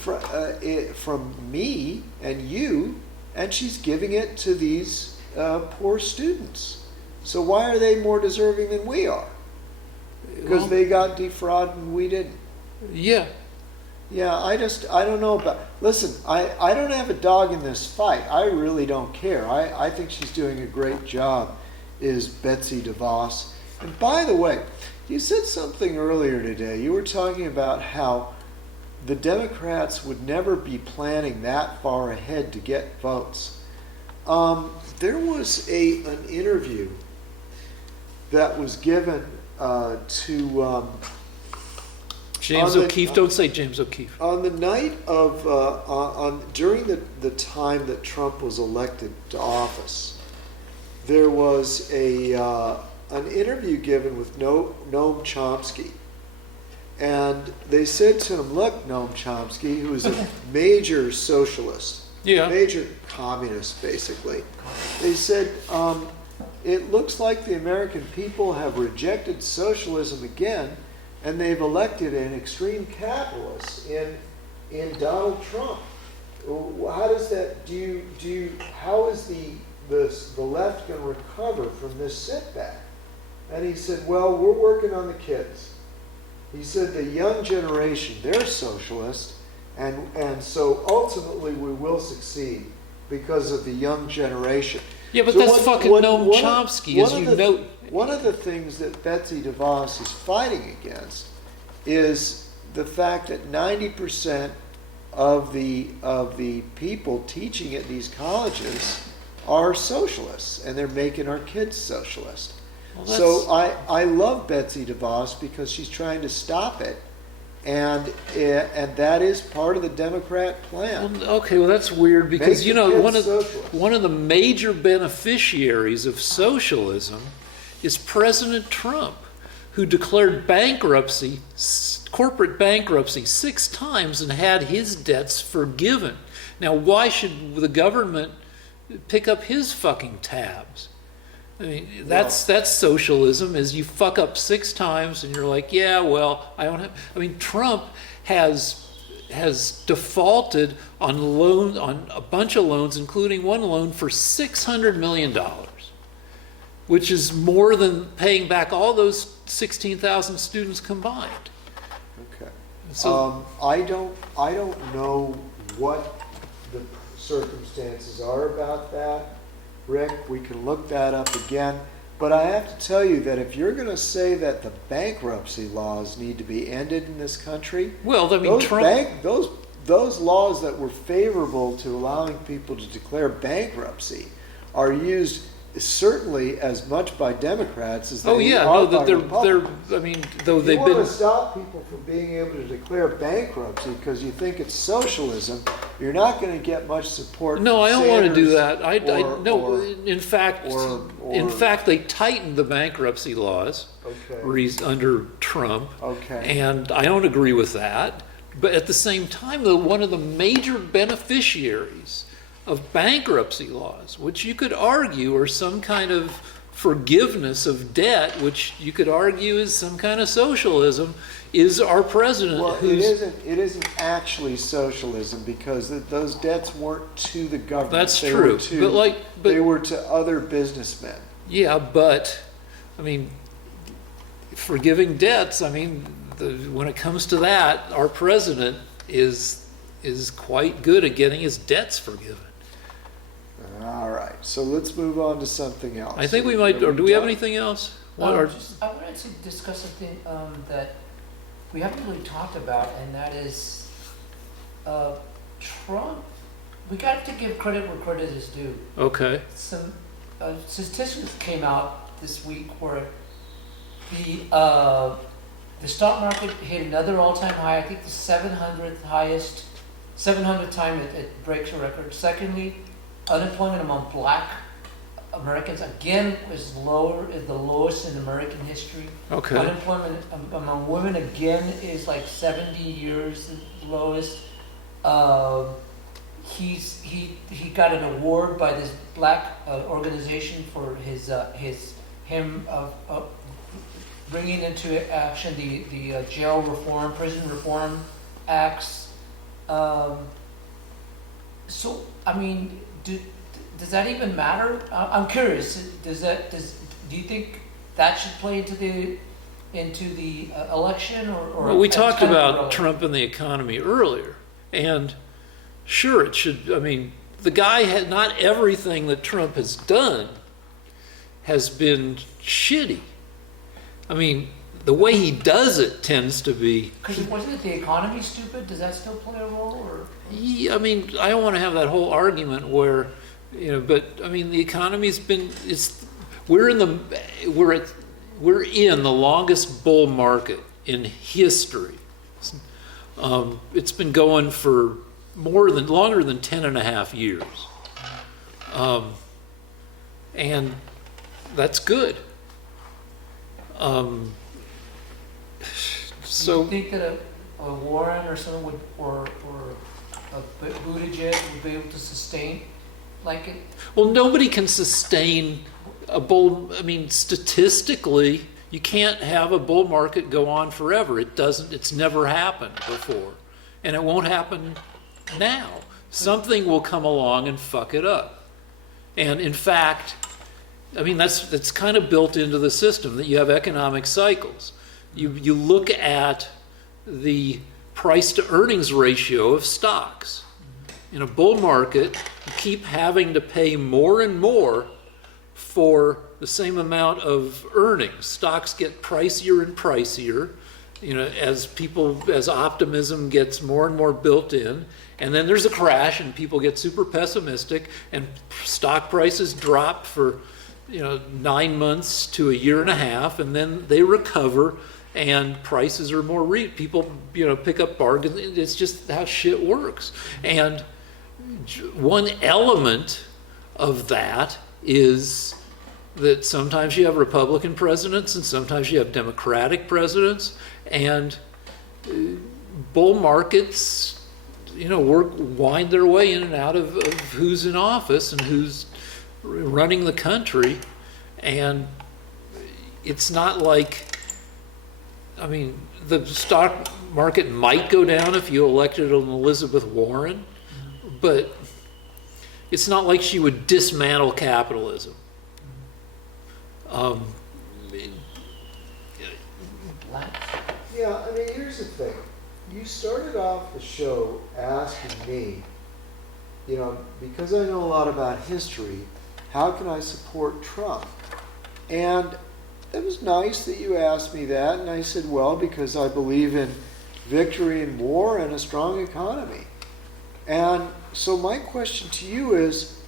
and you, and she's giving it to these poor students. So why are they more deserving than we are? Because Well, they got defrauded and we didn't. Yeah. Yeah, I don't know about, listen, I don't have a dog in this fight. I really don't care. I think she's doing a great job, is Betsy DeVos. And by the way, you said something earlier today. You were talking about how the Democrats would never be planning that far ahead to get votes. There was an interview that was given to James on the- O'Keefe, don't say James O'Keefe. on the night of during the time that Trump was elected to office. There was an interview given with Noam Chomsky. And they said to him, look, Noam Chomsky, who is a major socialist, Yeah. major communist, basically. They said, it looks like the American people have rejected socialism again, and they've elected an extreme capitalist in Donald Trump. How does that, how is the left going to recover from this setback? And he said, well, we're working on the kids. He said the young generation, they're socialist, and so ultimately we will succeed because of the young generation. Yeah, but So that's fucking Noam Chomsky, as you know. One of the things that Betsy DeVos is fighting against is the fact that 90% of the people teaching at these colleges are socialists, and they're making our kids socialist. Well, So I love Betsy DeVos because she's trying to stop it, and that is part of the Democrat plan. Well, okay, well that's weird because Make the kids socialist. one of the major beneficiaries of socialism is President Trump, who declared bankruptcy, corporate bankruptcy, 6 times and had his debts forgiven. Now, why should the government pick up his fucking tabs? I mean, that's socialism. Is you fuck up 6 times and you're like, yeah, well, I don't have. I mean, Trump has defaulted on a bunch of loans, including one loan for $600 million, which is more than paying back all those 16,000 students combined. Okay. So I don't know what the circumstances are about that, Rick. We can look that up again. But I have to tell you that if you're going to say that the bankruptcy laws need to be ended in this country, well, I mean, those laws that were favorable to allowing people to declare bankruptcy are used certainly as much by Democrats as they are by Republicans. I mean, though If they've you want been. to stop people from being able to declare bankruptcy because you think it's socialism, you're not going to get much support. No, from I don't want to do Sanders that. No. or- In fact, or- they tightened the bankruptcy laws Okay. under Trump, Okay. and I don't agree with that. But at the same time, though, one of the major beneficiaries of bankruptcy laws, which you could argue are some kind of forgiveness of debt, which you could argue is some kind of socialism, is our president. Well, it isn't actually socialism because those debts weren't to the government. That's They true. were to- But they were to other businessmen. yeah, but I mean, forgiving debts. I mean, when it comes to that, our president is quite good at getting his debts forgiven. All right, so let's move on to something else. I think we might. Or do we have anything else? I wanted to discuss something that we haven't really talked about, and that is Trump. We got to give credit where credit is due. Okay. Some statistics came out this week where the stock market hit another all-time high. I think the 700th time it breaks a record. Secondly, unemployment among Black Americans again is the lowest in American history. Okay. Unemployment among women again is like 70 years the lowest. He got an award by this Black organization for him bringing into action the jail reform, prison reform acts. So I mean, does that even matter? I'm curious. Do you think that should play into the election or? Well, we it's talked kind of about irrelevant? Trump and the economy earlier, and sure, it should. I mean, the guy had not everything that Trump has done has been shitty. I mean, the way he does it tends to be. Because wasn't it the economy stupid? Does that still play a role? Or Yeah, I mean, I don't want to have that whole argument where, but I mean, the economy's been. We're we're in the longest bull market in history. It's been going for longer than 10 and a half years. And that's good. So Do you think that a Warren or someone would, or a Buttigieg would be able to sustain like it? well, nobody can sustain a bull. I mean, statistically, you can't have a bull market go on forever. It doesn't. It's never happened before, and it won't happen now. Something will come along and fuck it up. And in fact, I mean, that's kind of built into the system that you have economic cycles. You look at the price to earnings ratio of stocks. In a bull market, you keep having to pay more and more for the same amount of earnings. Stocks get pricier and pricier, as optimism gets more and more built in. And then there's a crash and people get super pessimistic and stock prices drop for 9 months to a year and a half, and then they recover and prices are more people pick up bargains. It's just how shit works. And one element of that is that sometimes you have Republican presidents and sometimes you have Democratic presidents, and bull markets wind their way in and out of who's in office and who's running the country. And it's not like, I mean, the stock market might go down if you elected an Elizabeth Warren, but it's not like she would dismantle capitalism. Yeah, I mean, here's the thing. You started off the show asking me, because I know a lot about history, how can I support Trump? And it was nice that you asked me that, and I said, well, because I believe in victory in war and a strong economy. And so my question to you is,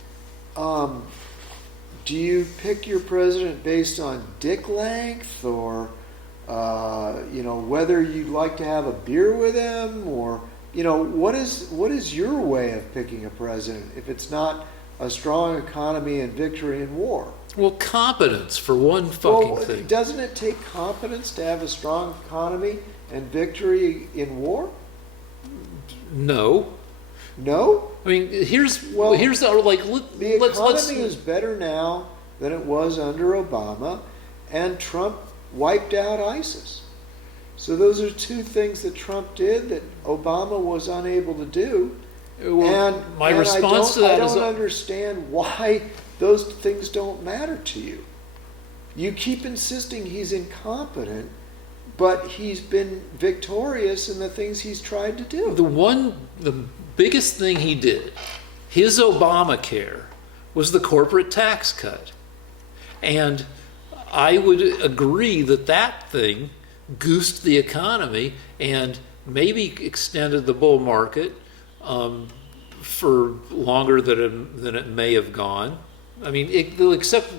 do you pick your president based on dick length, or whether you'd like to have a beer with him, or what is your way of picking a president if it's not a strong economy and victory in war? Well, competence for one fucking thing. Doesn't it take competence to have a strong economy and victory in war? No. No? I mean, here's the economy is better now than it was under Obama, and Trump wiped out ISIS. So those are two things that Trump did that Obama was unable to do. Well, my response to that is, I don't understand why those things don't matter to you. You keep insisting he's incompetent, but he's been victorious in the things he's tried to do. The biggest thing he did, his Obamacare, was the corporate tax cut. And I would agree that thing goosed the economy and maybe extended the bull market for longer than it may have gone. I mean, except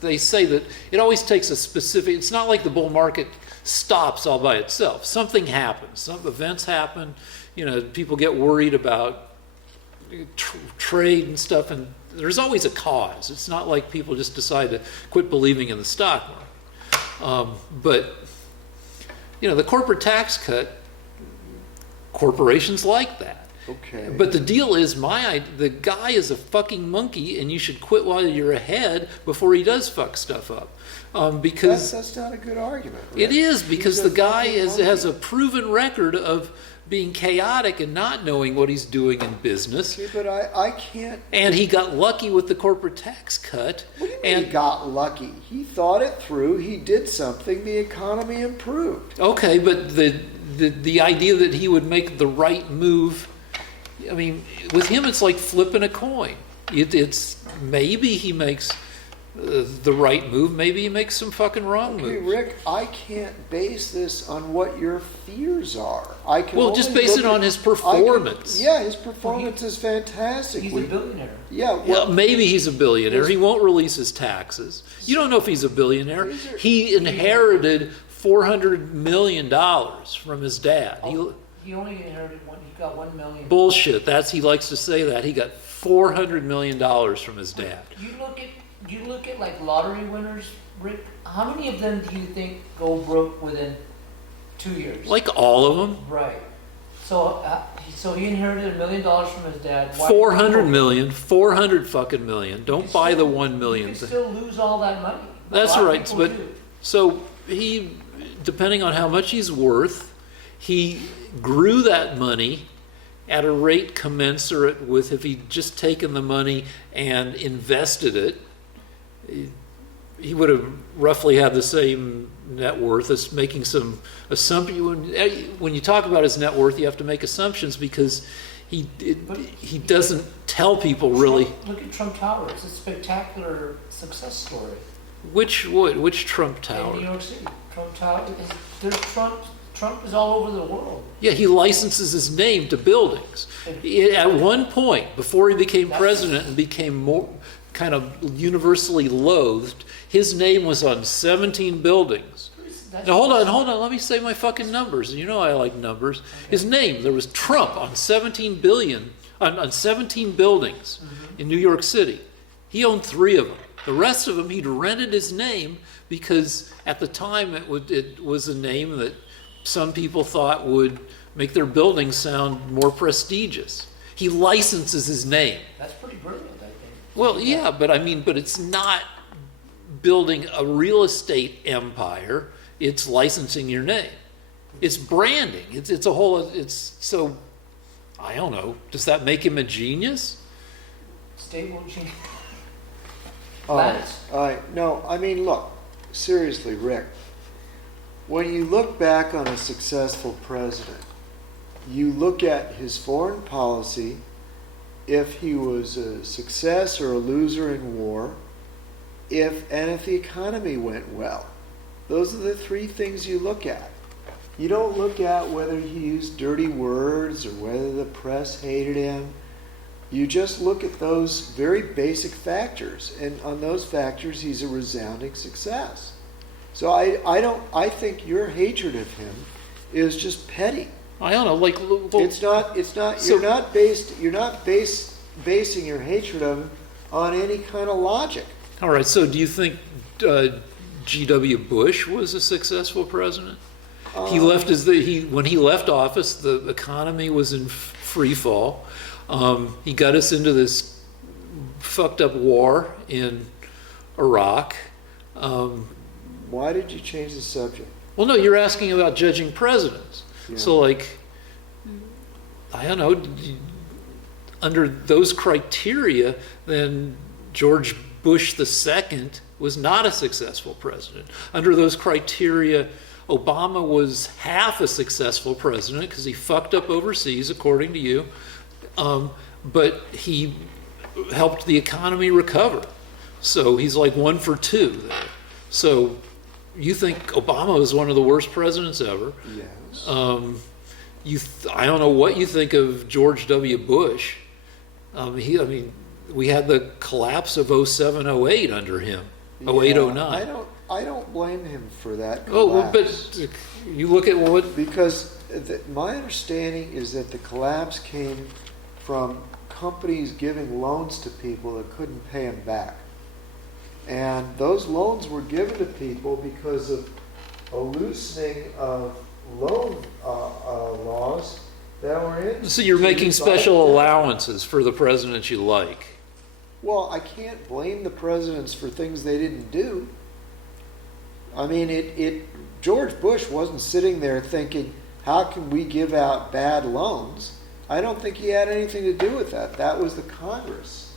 they say that it always takes a specific, it's not like the bull market stops all by itself. Something happens. Some events happen. People get worried about trade and stuff, and there's always a cause. It's not like people just decide to quit believing in the stock market. But the corporate tax cut, corporations like that. Okay. But the deal is, the guy is a fucking monkey, and you should quit while you're ahead before he does fuck stuff up. Because that's not a good argument. Right? It is, because He's the guy monkey. has a proven record of being chaotic and not knowing what he's doing in business. Okay, but I can't. And he got lucky with the corporate tax cut. What do you mean he got lucky? He thought it through. He did something. The economy improved. Okay, but the idea that he would make the right move, I mean, with him it's like flipping a coin. It's maybe he makes the right move. Maybe he makes some fucking wrong Okay, moves. Rick, I can't base this on what your fears are. I can Well, just only base look it on at- his I can- performance. Yeah, his performance is fantastic. He's a billionaire. Yeah, Yeah, well, maybe he's a billionaire. He won't release his taxes. You don't know if he's a billionaire. These are- He inherited $400 million from his dad. He only inherited one. He got 1 million. Bullshit. He likes to say that. He got $400 million from his dad. You look at like lottery winners, Rick. How many of them do you think go broke within 2 years? Like all of them. Right. So he inherited $1 million from his dad. Why- 400 million, 400 fucking million. Don't buy the 1 You million can thing. still lose all that money. That's A lot of right, people but do. so he, depending on how much he's worth, he grew that money at a rate commensurate with if he'd just taken the money and invested it, he would have roughly had the same net worth. As making some assumption. When you talk about his net worth, you have to make assumptions because he doesn't tell people really. Look at Trump Tower. It's a spectacular success story. Which Trump In Tower? New York City. Trump Tower. There's Trump. Trump is all over the world. Yeah, he licenses his name to buildings. At one point, before he became president and became more kind of universally loathed, his name was on 17 buildings. Now hold on, let me say my fucking numbers. You know I like numbers. Okay. His name, there was Trump on 17 buildings in New York City. He owned 3 of them. The rest of them, he'd rented his name because at the time it was a name that some people thought would make their buildings sound more prestigious. He licenses his name. That's pretty brilliant, I think. Well, yeah, but it's not building a real estate empire. It's licensing your name. It's branding. It's a whole. It's so. I don't know. Does that make him a genius? Stable genius. all right. No, I mean, look, seriously, Rick. When you look back on a successful president, you look at his foreign policy, if he was a success or a loser in war, if the economy went well. Those are the 3 things you look at. You don't look at whether he used dirty words or whether the press hated him. You just look at those very basic factors, and on those factors, he's a resounding success. So I think your hatred of him is just petty. I don't know. Like, well, It's not. So- You're not basing your hatred of him on any kind of logic. all right. So, do you think G.W. Bush was a successful president? He left when he left office, the economy was in free fall. He got us into this fucked up war in Iraq. Why did you change the subject? Well, no, you're asking about judging presidents. Yeah. So, like, I don't know, under those criteria, then George Bush II was not a successful president. Under those criteria, Obama was half a successful president because he fucked up overseas, according to you, but he helped the economy recover. So he's like 1 for 2 there. So you think Obama was one of the worst presidents ever. Yes. I don't know what you think of George W. Bush. We had the collapse of 07, 08 under him, 08, 09. I don't blame him for that collapse. Oh, well, but you look at what... Because my understanding is that the collapse came from companies giving loans to people that couldn't pay them back. And those loans were given to people because of a loosening of loan laws that were in. So you're making special allowances for the presidents you like. Well, I can't blame the presidents for things they didn't do. I mean, George Bush wasn't sitting there thinking, how can we give out bad loans? I don't think he had anything to do with that. That was the Congress.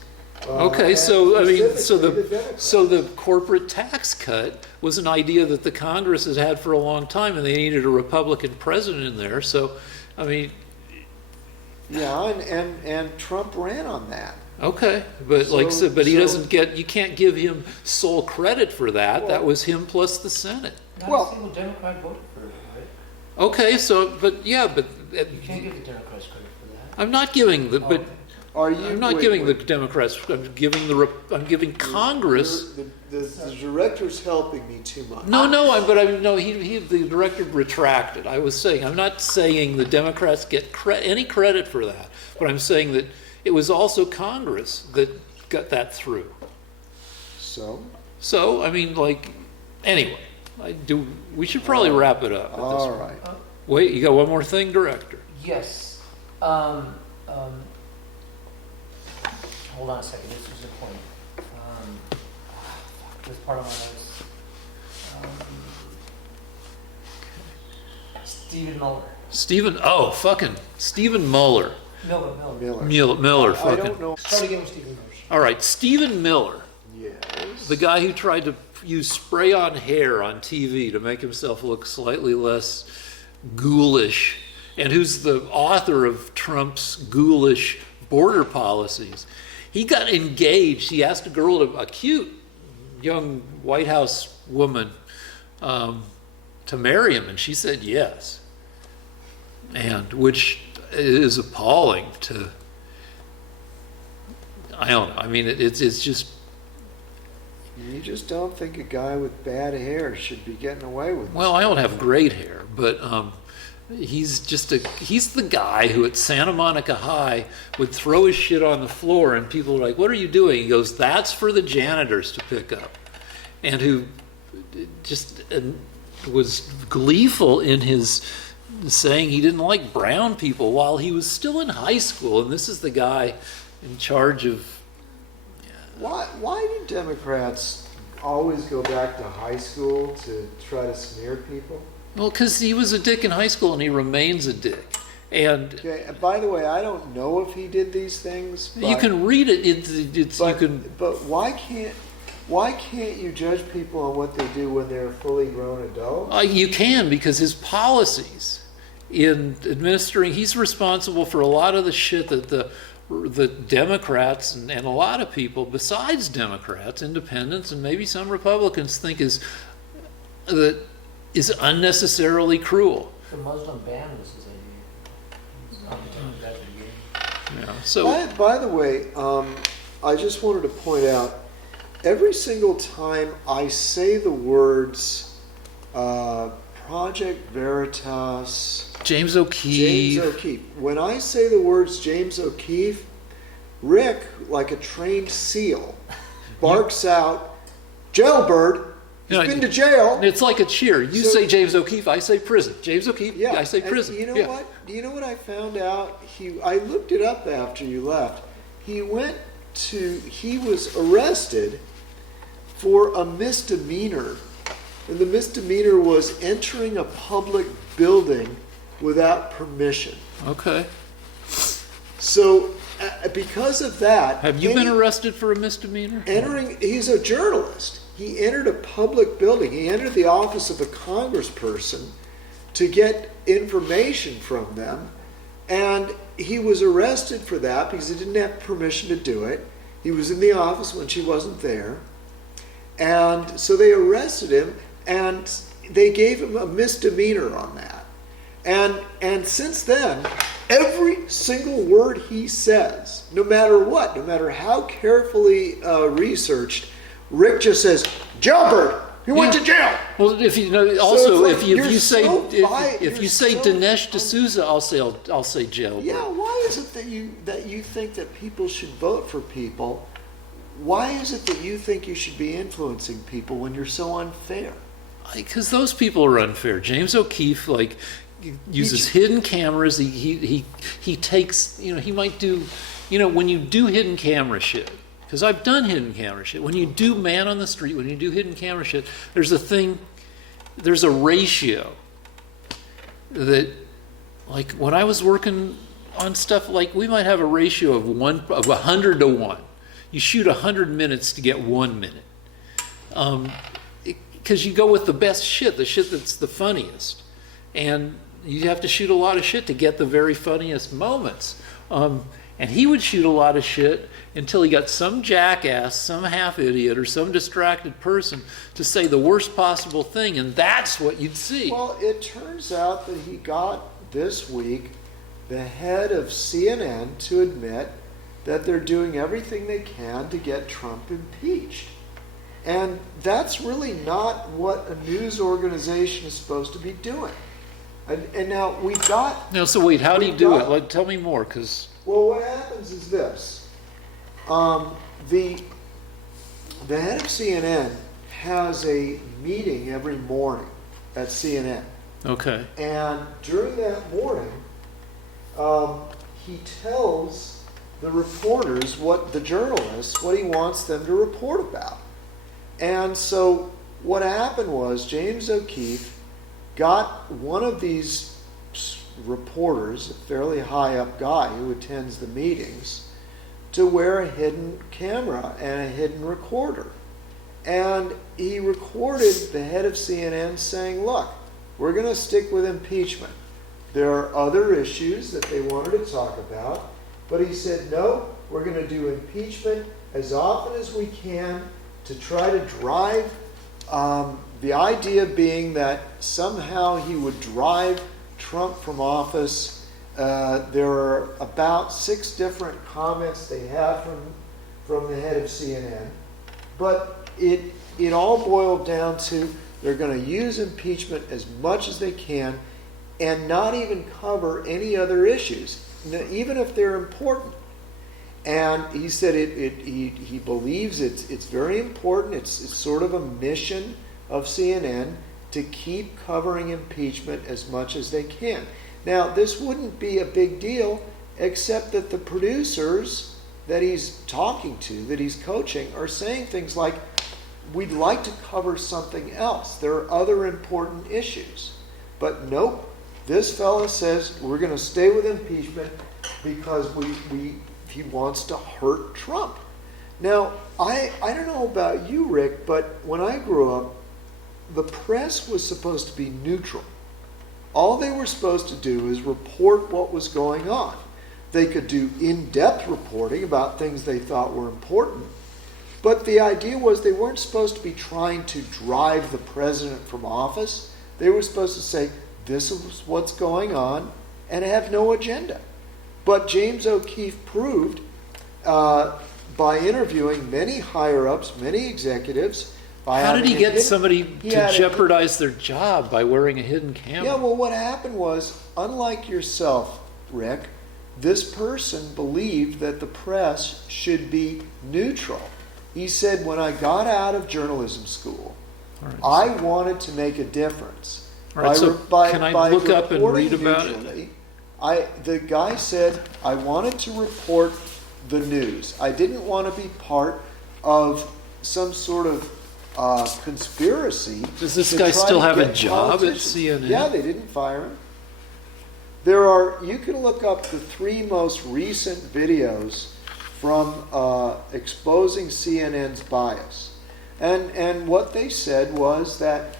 Okay, and so specifically the Democrats. so the corporate tax cut was an idea that the Congress has had for a long time, and they needed a Republican president in there. So, I mean, Yeah, and Trump ran on that. Okay, but like, So- but he so- doesn't get, you can't give him sole credit for that. That Well- was him plus the Senate. Not Well- a single Democrat voted for it, right? Okay, so, but yeah, but You can't give the Democrats credit for that. I'm not giving the, but Are you? I'm not wait, giving the wait. Democrats, I'm giving Congress. The director's helping me too much. No, no, the director retracted. I was saying, I'm not saying the Democrats get any credit for that, but I'm saying that it was also Congress that got that through. So, So, I mean, like, anyway, we should probably wrap it up at this all point. right. Wait, you got one more thing, Director? Yes. Hold on a second. This was important. This part of my notes. Stephen Mueller. Stephen Mueller. Miller. Miller, I fucking. don't know. Start again with Stephen Mueller. All right, Stephen Miller, Yes. the guy who tried to use spray on hair on TV to make himself look slightly less ghoulish, and who's the author of Trump's ghoulish border policies. He got engaged. He asked a cute young White House woman, to marry him, and she said yes. And which is appalling to, I don't know. I mean, it's just, You just don't think a guy with bad hair should be getting away with it. well, I don't have great hair, but he's the guy who at Santa Monica High would throw his shit on the floor and people are like, what are you doing? He goes, that's for the janitors to pick up. And who just was gleeful in his saying he didn't like brown people while he was still in high school. And this is the guy in charge of, Why do Democrats always go back to high school to try to smear people? well, because he was a dick in high school and he remains a dick. And Okay, and by the way, I don't know if he did these things. But, you can read it. It's but, you can. But why can't you judge people on what they do when they're fully grown adults? You can, because his policies in administering, he's responsible for a lot of the shit that the Democrats and a lot of people besides Democrats, independents, and maybe some Republicans think is unnecessarily cruel. The Muslim ban was his idea. He's not the guy at the beginning. You know, so By the way, I just wanted to point out, every single time I say the words Project Veritas, James O'Keefe. James O'Keefe, when I say the words James O'Keefe, Rick, like a trained seal, barks out, jailbird, he's You know, been to jail. It's like a cheer. You So- say James O'Keefe, I say prison. James O'Keefe, Yeah, I say and prison. You know Yeah. what? You know what I found out? I looked it up after you left. He was arrested for a misdemeanor, and the misdemeanor was entering a public building without permission. Okay. So, because of that, Have you been arrested for a misdemeanor? he's a journalist. He entered a public building. He entered the office of a congressperson to get information from them. And he was arrested for that because he didn't have permission to do it. He was in the office when she wasn't there. And so they arrested him and they gave him a misdemeanor on that. And since then, every single word he says, no matter what, no matter how carefully researched, Rick just says, jailbird, he went to jail. Well, if you know, also it's like if you're you say so if you say so Dinesh D'Souza, I'll say jailbird. Yeah, why is it that you think that people should vote for people? Why is it that you think you should be influencing people when you're so unfair? Because those people are unfair. James O'Keefe uses hidden cameras. He takes, he might do, when you do hidden camera shit. Because I've done hidden camera shit. When you do man on the street, when you do hidden camera shit, there's a ratio that, like when I was working on stuff, like we might have a ratio of 100 to 1. You shoot 100 minutes to get 1 minute. Because you go with the best shit, the shit that's the funniest. And you have to shoot a lot of shit to get the very funniest moments. And he would shoot a lot of shit until he got some jackass, some half idiot, or some distracted person to say the worst possible thing, and that's what you'd see. Well, it turns out that he got this week the head of CNN to admit that they're doing everything they can to get Trump impeached. And that's really not what a news organization is supposed to be doing. And now we've got... No, so wait, how do you we've do got- it? Like, tell me more, because... Well, what happens is this. The head of CNN has a meeting every morning at CNN. Okay. And during that morning, he tells the reporters, the journalists, what he wants them to report about. And so what happened was James O'Keefe got one of these reporters, a fairly high up guy who attends the meetings, to wear a hidden camera and a hidden recorder. And he recorded the head of CNN saying, look, we're going to stick with impeachment. There are other issues that they wanted to talk about, but he said, no, we're going to do impeachment as often as we can to try to drive, the idea being that somehow he would drive Trump from office. There are about 6 different comments they have from the head of CNN, but it all boiled down to they're going to use impeachment as much as they can and not even cover any other issues, even if they're important. And he said he believes it's very important. It's sort of a mission of CNN to keep covering impeachment as much as they can. Now, this wouldn't be a big deal, except that the producers that he's talking to, that he's coaching, are saying things like, we'd like to cover something else. There are other important issues. But nope, this fella says we're going to stay with impeachment because he wants to hurt Trump. Now, I don't know about you, Rick, but when I grew up, the press was supposed to be neutral. All they were supposed to do is report what was going on. They could do in-depth reporting about things they thought were important, but the idea was they weren't supposed to be trying to drive the president from office. They were supposed to say, this is what's going on, and have no agenda. But James O'Keefe proved, by interviewing many higher-ups, many executives, How did he get somebody he to had a- jeopardize their job by wearing a hidden camera? Yeah, well, what happened was, unlike yourself, Rick, this person believed that the press should be neutral. He said, when I got out of journalism school, All right. I wanted to make a difference. All right, so can I look up and reporting read about it? neutrally, the guy said, I wanted to report the news. I didn't want to be part of some sort of conspiracy. Does this to guy try still to have a get job at politicians. CNN? Yeah, they didn't fire him. You can look up the 3 most recent videos from exposing CNN's bias. And what they said was that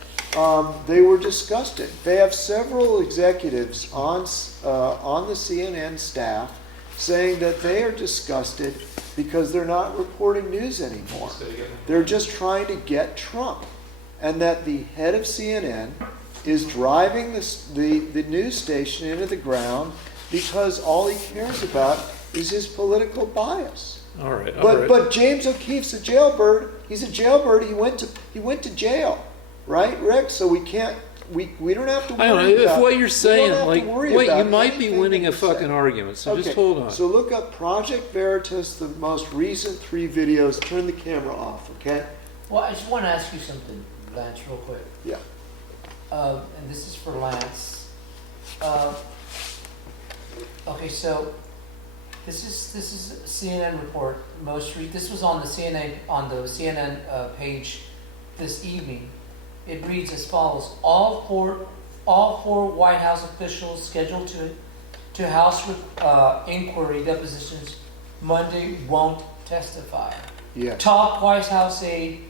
they were disgusted. They have several executives on the CNN staff saying that they are disgusted because they're not reporting news anymore. They're just trying to get Trump. And that the head of CNN is driving the news station into the ground because all he cares about is his political bias. All right. All right. But James O'Keefe's a jailbird. He's a jailbird. He went to jail, right, Rick? So we can't. We don't have to worry I don't know about, if what you're saying, we don't have like, to worry wait, you about might be anything winning that a you say. fucking argument, so Okay, just hold on. So look up Project Veritas, the most recent 3 videos. Turn the camera off, okay? Well, I just want to ask you something, Lance, real quick. Yeah. And this is for Lance. Okay, so this is a CNN report. This was on the CNN page this evening. It reads as follows: All four White House officials scheduled to House inquiry depositions Monday won't testify. Yeah. Top White House aide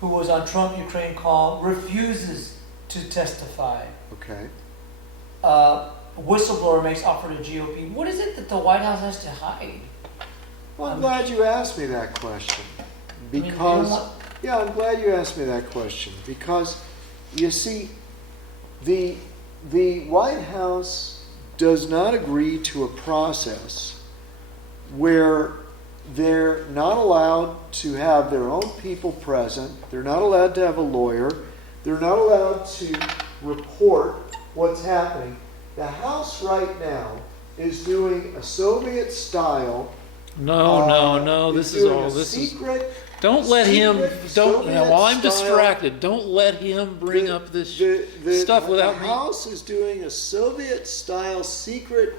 who was on Trump-Ukraine call refuses to testify. Okay. a whistleblower makes offer to GOP. What is it that the White House has to hide? Well, I'm glad you asked me that question. I mean, they don't Because, want- yeah, I'm glad you asked me that question. Because, you see, the White House does not agree to a process where they're not allowed to have their own people present, they're not allowed to have a lawyer, they're not allowed to report what's happening. The House right now is doing a Soviet-style. No. This is all. This is. Don't let him. Don't. Now, while I'm distracted, don't let him bring up this stuff without the me. The House is doing a Soviet-style secret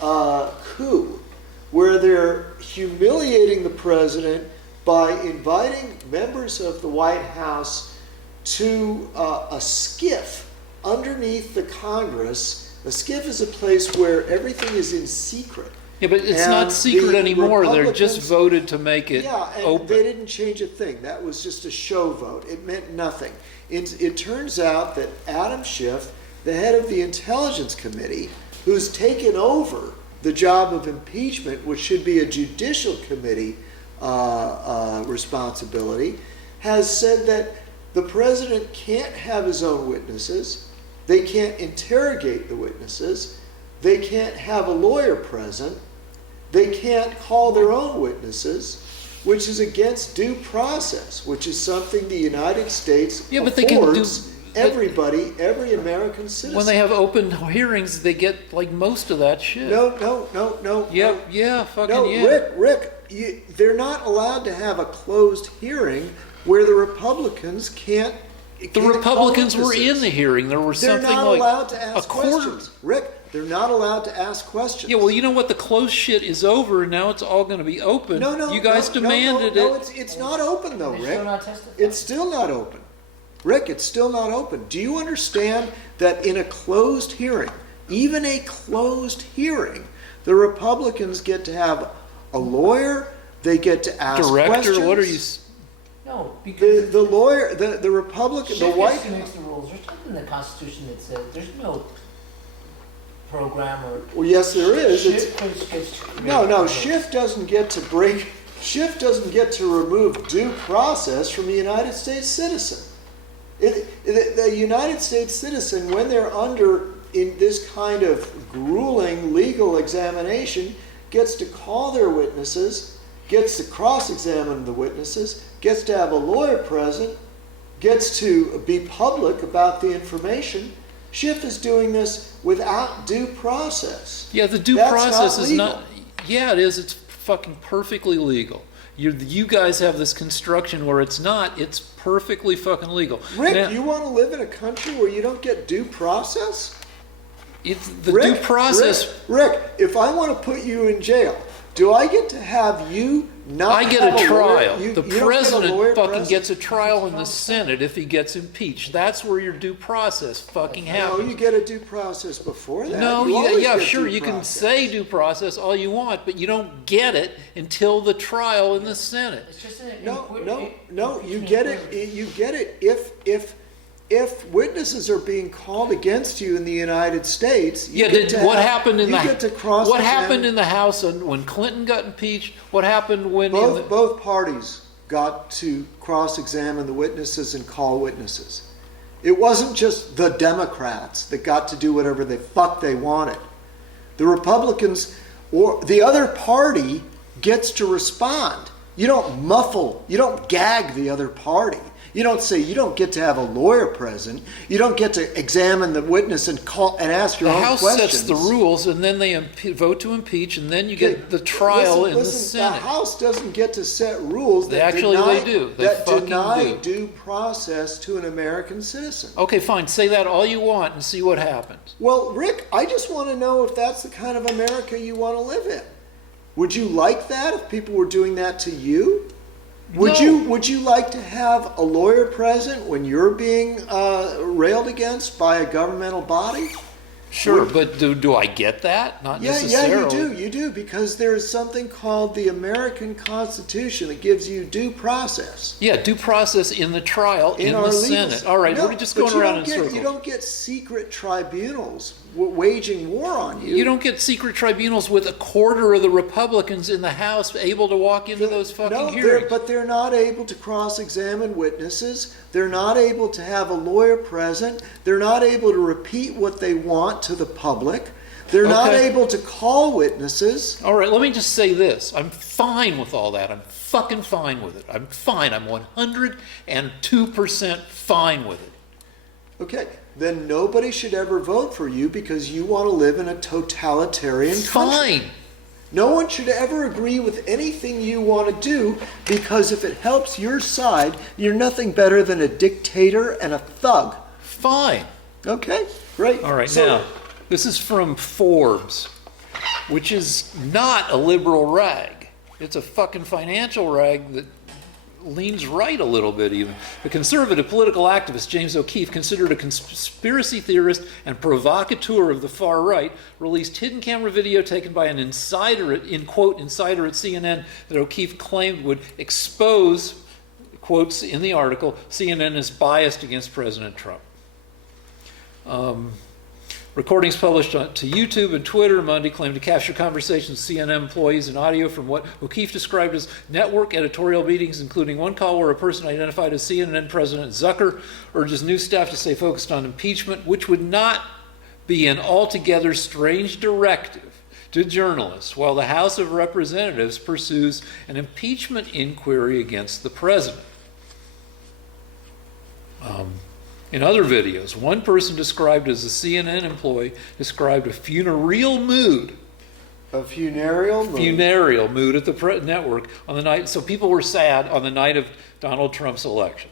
coup where they're humiliating the president by inviting members of the White House to a skiff underneath the Congress. A skiff is a place where everything is in secret. Yeah, but it's And not secret the anymore. They're just Republicans- voted to make it Yeah, and open. they didn't change a thing. That was just a show vote. It meant nothing. It turns out that Adam Schiff, the head of the Intelligence Committee, who's taken over the job of impeachment, which should be a judicial committee responsibility, has said that the president can't have his own witnesses. They can't interrogate the witnesses. They can't have a lawyer present. They can't call their own witnesses, which is against due process, which is something the United States Yeah, but they can do- affords everybody, every American citizen. When they have open hearings, they get like most of that shit. No. Yep. Yeah. Fucking No, yeah. Rick, they're not allowed to have a closed hearing where the Republicans can't. The Republicans were in the hearing. There were They're something not like allowed to ask a quarter. questions. Rick, they're not allowed to ask questions. Yeah, well, you know what? The closed shit is over, and now it's all going to be open. No, you guys demanded no, it. it's not open though, They're Rick. still not testifying. It's still not open. Rick, it's still not open. Do you understand that in a closed hearing, even a closed hearing, the Republicans get to have a lawyer, they get to ask Director, questions. what are you? No, because The lawyer, the Republican, the Schiff White gets to make the rules. There's nothing in the Constitution that says there's no program or. Well, yes, there is. It's, Schiff gets to create no, rules. Schiff doesn't get to break. Schiff doesn't get to remove due process from a United States citizen. The United States citizen, when they're under in this kind of grueling legal examination, gets to call their witnesses, gets to cross-examine the witnesses, gets to have a lawyer present, gets to be public about the information. Schiff is doing this without due process. Yeah, the due That's process not is legal. not. Yeah, it is. It's fucking perfectly legal. You guys have this construction where it's not. It's perfectly fucking legal. Rick, Now, you want to live in a country where you don't get due process? it's the Rick, due process. Rick, if I want to put you in jail, do I get to have you not I get have a lawyer? trial. You The don't get a president lawyer fucking present? gets a trial in the Senate if he gets impeached. That's where your due process fucking happens. No, you get a due process before that. No, You always yeah, get sure, due you can process. say due process all you want, but you don't get it until the trial in the Senate. It's just an No, you get it. You get it if witnesses are being called against you in the United States. You Yeah, get to what have- happened in you the get to cross what happened in the House when Clinton got impeached? What happened when both parties got to cross-examine the witnesses and call witnesses. It wasn't just the Democrats that got to do whatever the fuck they wanted. The Republicans or the other party gets to respond. You don't muffle, you don't gag the other party. You don't say you don't get to have a lawyer present. You don't get to examine the witness and call and ask your the own House questions. sets the rules and then they vote to impeach and then you get the trial in the Listen, Senate. the House doesn't get to set rules They that actually- deny, they do. They that fucking deny do. due process to an American citizen. Okay, fine. Say that all you want and see what happens. Well, Rick, I just want to know if that's the kind of America you want to live in. Would you like that if people were doing that to you? Would No. Would you like to have a lawyer present when you're being railed against by a governmental body? Sure, but do I get that? Not necessarily. You do, because there's something called the American Constitution that gives you due process. Yeah, due process in the trial in our the legal Senate. All right, No, we're just but going you around don't in get- circles. You don't get secret tribunals waging war on you. You don't get secret tribunals with a quarter of the Republicans in the House able to walk into those fucking hearings. But they're not able to cross-examine witnesses. They're not able to have a lawyer present. They're not able to repeat what they want to the public. They're not Okay. able to call witnesses. All right, let me just say this. I'm fine with all that. I'm fucking fine with it. I'm fine. I'm 102% fine with it. Okay, then nobody should ever vote for you because you want to live in a totalitarian country. Fine. No one should ever agree with anything you want to do because if it helps your side, you're nothing better than a dictator and a thug. Fine. Okay, great. All right, So- now, this is from Forbes, which is not a liberal rag. It's a fucking financial rag that leans right a little bit even. The conservative political activist James O'Keefe, considered a conspiracy theorist and provocateur of the far right, released hidden camera video taken by an insider at CNN that O'Keefe claimed would expose, quotes in the article, CNN is biased against President Trump. Recordings published to YouTube and Twitter Monday claimed to capture conversations with CNN employees and audio from what O'Keefe described as network editorial meetings, including one call where a person identified as CNN President Zucker urges new staff to stay focused on impeachment, which would not be an altogether strange directive to journalists, while the House of Representatives pursues an impeachment inquiry against the president. In other videos, one person described as a CNN employee described a funereal mood. A funereal mood. Funereal mood at the network on the night. So people were sad on the night of Donald Trump's election.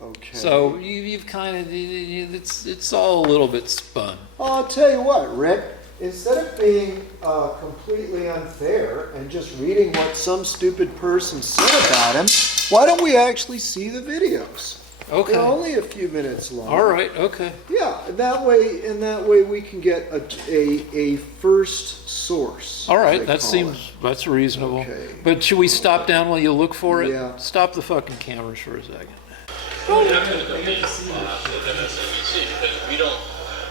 Okay. So you've kind of, it's all a little bit spun. Well, I'll tell you what, Rick. Instead of being completely unfair and just reading what some stupid person said about him, why don't we actually see the videos? Okay. They're only a few minutes long. All right. Okay. Yeah, that way we can get a first source. All right. as they That call seems that's reasonable. Okay. But should we stop down while you look for it? Yeah. Stop the fucking cameras for a second. Well, we have to compete with MSNBC because we don't,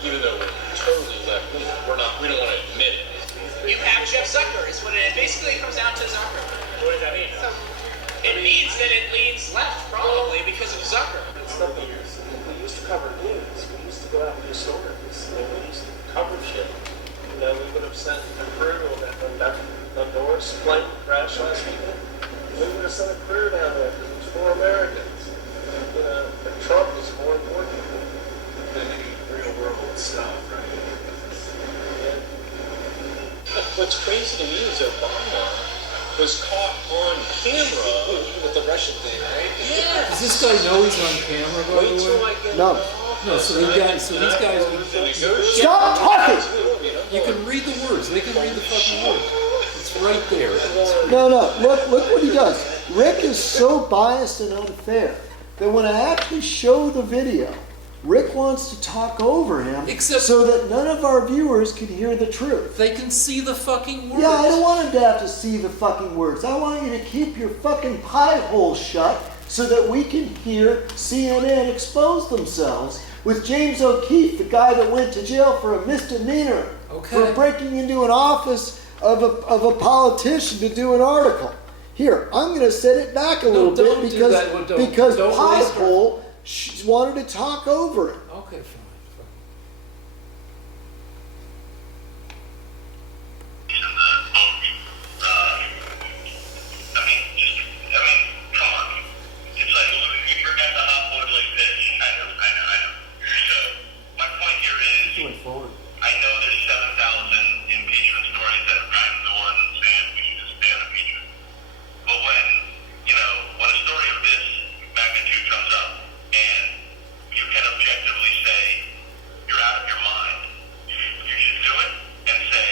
even though we're totally left wing, we don't want to admit it. You have Jeff Zucker, is what it basically comes down to Zucker. What does that mean? It means that it leans left, probably, because of Zucker. It's not the use. We used to cover news. We used to go out and do stories. We used to cover shit. You know, we would have sent a crew that Norris plane crash last weekend. We would have sent a crew down there because it was for Americans. You know, but Trump is more important than any real world stuff, right? Yeah. What's crazy to me is Obama was caught on camera with the Russian thing, right? Yeah. Does this guy know he's on camera, by Wait the till way? I get No. No, so these guys Stop talking! you can read the words. They can read the fucking words. It's right there. No. Look what he does. Rick is so biased and unfair that when I actually show the video, Rick wants to talk over him Except- so that none of our viewers can hear the truth. They can see the fucking words. Yeah, I don't want him to have to see the fucking words. I want you to keep your fucking pie hole shut so that we can hear CNN expose themselves with James O'Keefe, the guy that went to jail for a misdemeanor for breaking into an office of a politician to do an article. Here, I'm going to set it back a little don't bit do because that. Don't pie waste our- hole wanted to talk over him. Okay, fine. Come on. It's like, you forgot the hot boiled egg pitch. I know. So, my point here is, I know there's 7,000 impeachment stories that I'm the one saying we should just ban impeachment. But when a story of this magnitude comes up, and you can objectively say, you're out of your mind, you should do it and say,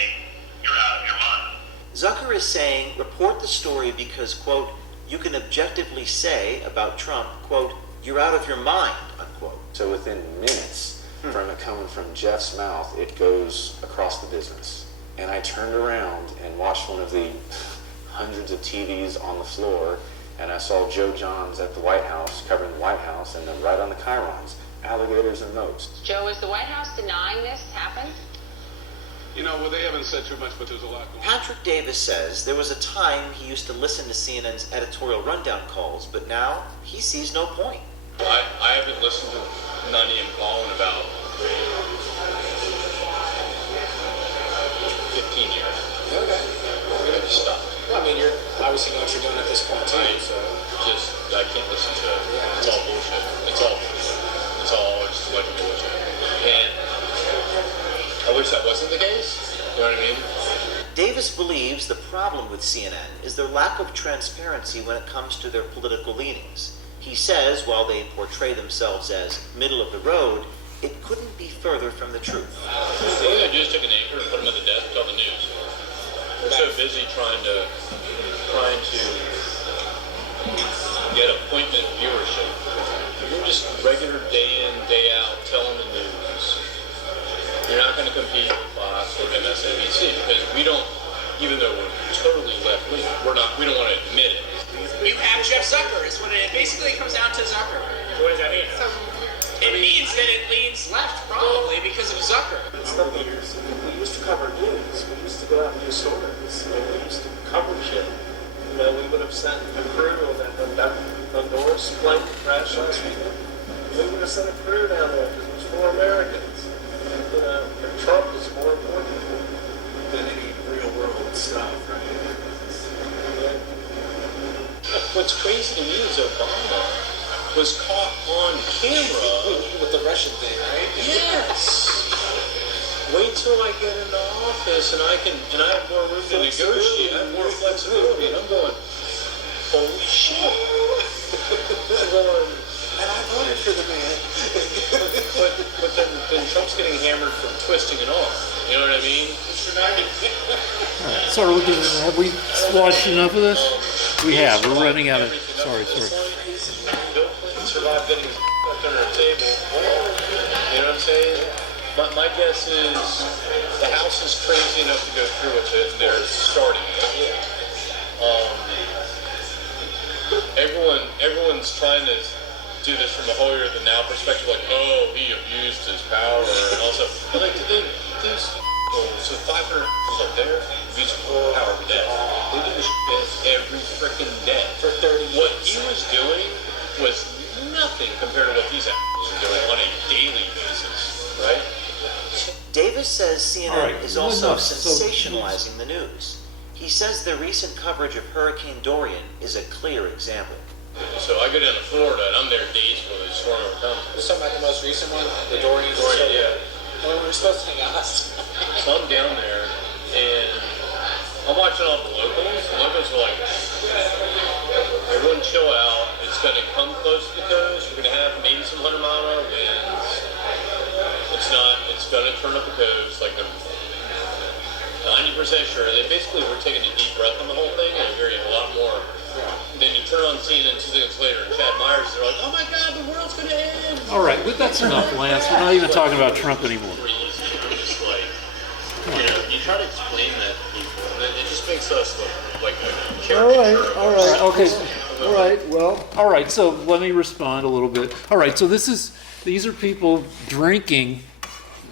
you're out of your mind. Zucker is saying, report the story because, quote, you can objectively say about Trump, quote, you're out of your mind, unquote. So within minutes, from it coming from Jeff's mouth, it goes across the business. And I turned around and watched one of the hundreds of TVs on the floor, and I saw Joe Johns at the White House, covering the White House, and then right on the chyrons, alligators and moats. Joe, is the White House denying this happened? You know, well, they haven't said too much, but there's a lot going on. Patrick Davis says there was a time he used to listen to CNN's editorial rundown calls, but now he sees no point. I haven't listened to 9 AM call in about 15 years. Okay. We're gonna stop. Well, I mean, you're obviously know what you're doing at this point, too. I can't listen to it. Yeah. It's all bullshit. It's all bullshit. It's all just a bunch of bullshit. And I wish that wasn't the case. You know what I mean? Davis believes the problem with CNN is their lack of transparency when it comes to their political leanings. He says while they portray themselves as middle of the road, it couldn't be further from the truth. They just took an anchor and put them at the desk to tell the news. We're so busy trying to get appointment viewership. You're just regular day in, day out telling the news. You're not going to compete with Fox or MSNBC because we don't, even though we're totally left wing, we don't want to admit it. You have Jeff Zucker. Is what it basically comes down to Zucker. What does that mean? It means that it leans left, probably, because of Zucker. It's not the years. We used to cover news. We used to go out and do stories. We used to cover shit. You know, we would have sent a crew on that Honduras plane crash last weekend. We would have sent a crew down there because it was for Americans. You know, Trump is more important than any real world stuff, right? Yeah. What's crazy to me is Obama was caught on camera With the Russian thing, right? Yes. Wait till I get into office and I have more room to negotiate, I have more flexibility, and I'm going, holy shit. I'm going, And I voted for the man. but then Trump's getting hammered for twisting an arm. You know what I mean? So have we watched enough of this? We have. We're running out of. Sorry. Bill Clinton survived getting his left under a table. You know what I'm saying? My guess is the House is crazy enough to go through with it, and they're starting it. Everyone's trying to do this from a holier than thou perspective, like, oh, he abused his power and all stuff. But like, these so 500 up there abuse power every day. They do this shit every freaking day. For 30 What years. he was doing was nothing compared to what these assholes are doing on a daily basis, right? Davis says CNN All right, is also enough. sensationalizing the news. He says their recent coverage of Hurricane Dorian is a clear example. So I go down to Florida and I'm there days before the storm ever comes. We're talking about the most recent one, the Dorian. Yeah. When we were supposed to hang out last time. So I'm down there and I'm watching all the locals. The locals are like, everyone chill out. It's going to come close to the coast. We're going to have maybe some 100-mile-an-hour winds. It's going to turn up the coast. Like I'm 90% sure. They basically were taking a deep breath on the whole thing and hearing a lot more. Then you turn on CNN 2 seconds later and Chad Myers, they're like, oh my God, the world's going to end. All right, but that's enough, Lance. We're not even talking about Trump anymore. Just like, you try to explain that to people, and it just makes us look like a All right, okay. All right, so let me respond a little bit. All right, so these are people drinking,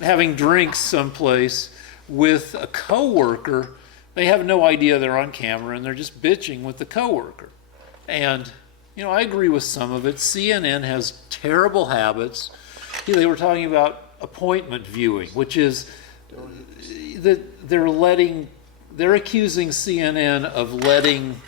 having drinks someplace with a coworker. They have no idea they're on camera, and they're just bitching with the coworker. And, I agree with some of it. CNN has terrible habits. They were talking about appointment viewing, which is that they're accusing CNN of letting,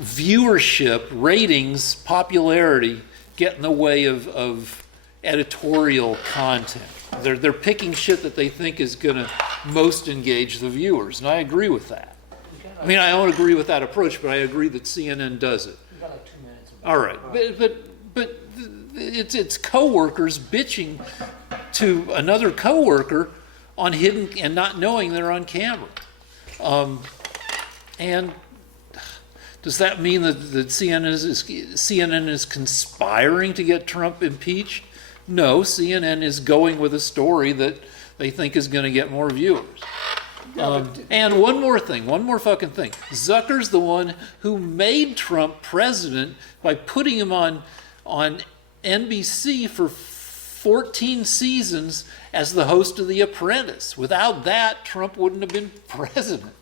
viewership, ratings, popularity get in the way of editorial content. They're picking shit that they think is going to most engage the viewers, and I agree with that. I mean, I don't agree with that approach, but I agree that CNN does it. You got like 2 minutes. All right, but it's coworkers bitching to another coworker on hidden and not knowing they're on camera, and does that mean that CNN is conspiring to get Trump impeached? No, CNN is going with a story that they think is going to get more viewers. And one more fucking thing. Zucker's the one who made Trump president by putting him on NBC for 14 seasons as the host of The Apprentice. Without that, Trump wouldn't have been president.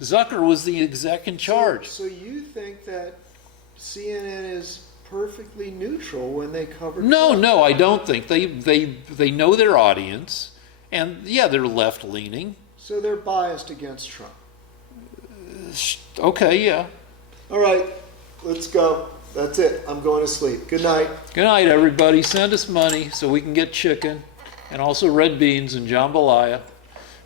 Zucker was the exec in charge. So you think that CNN is perfectly neutral when they cover No, Trump? no, I don't think. They know their audience, and yeah, they're left-leaning. So they're biased against Trump. Okay, yeah. All right, let's go. That's it. I'm going to sleep. Good night. Good night, everybody. Send us money so we can get chicken, and also red beans and jambalaya,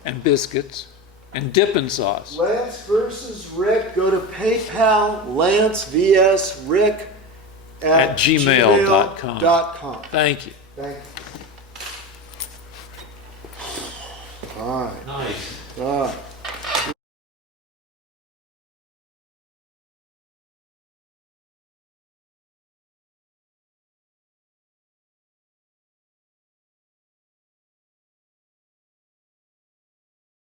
and biscuits, and dipping sauce. Lance versus Rick. Go to PayPal, Lance vs. Rick at gmail.com. Thank you. Thank you. All right. Nice. All right.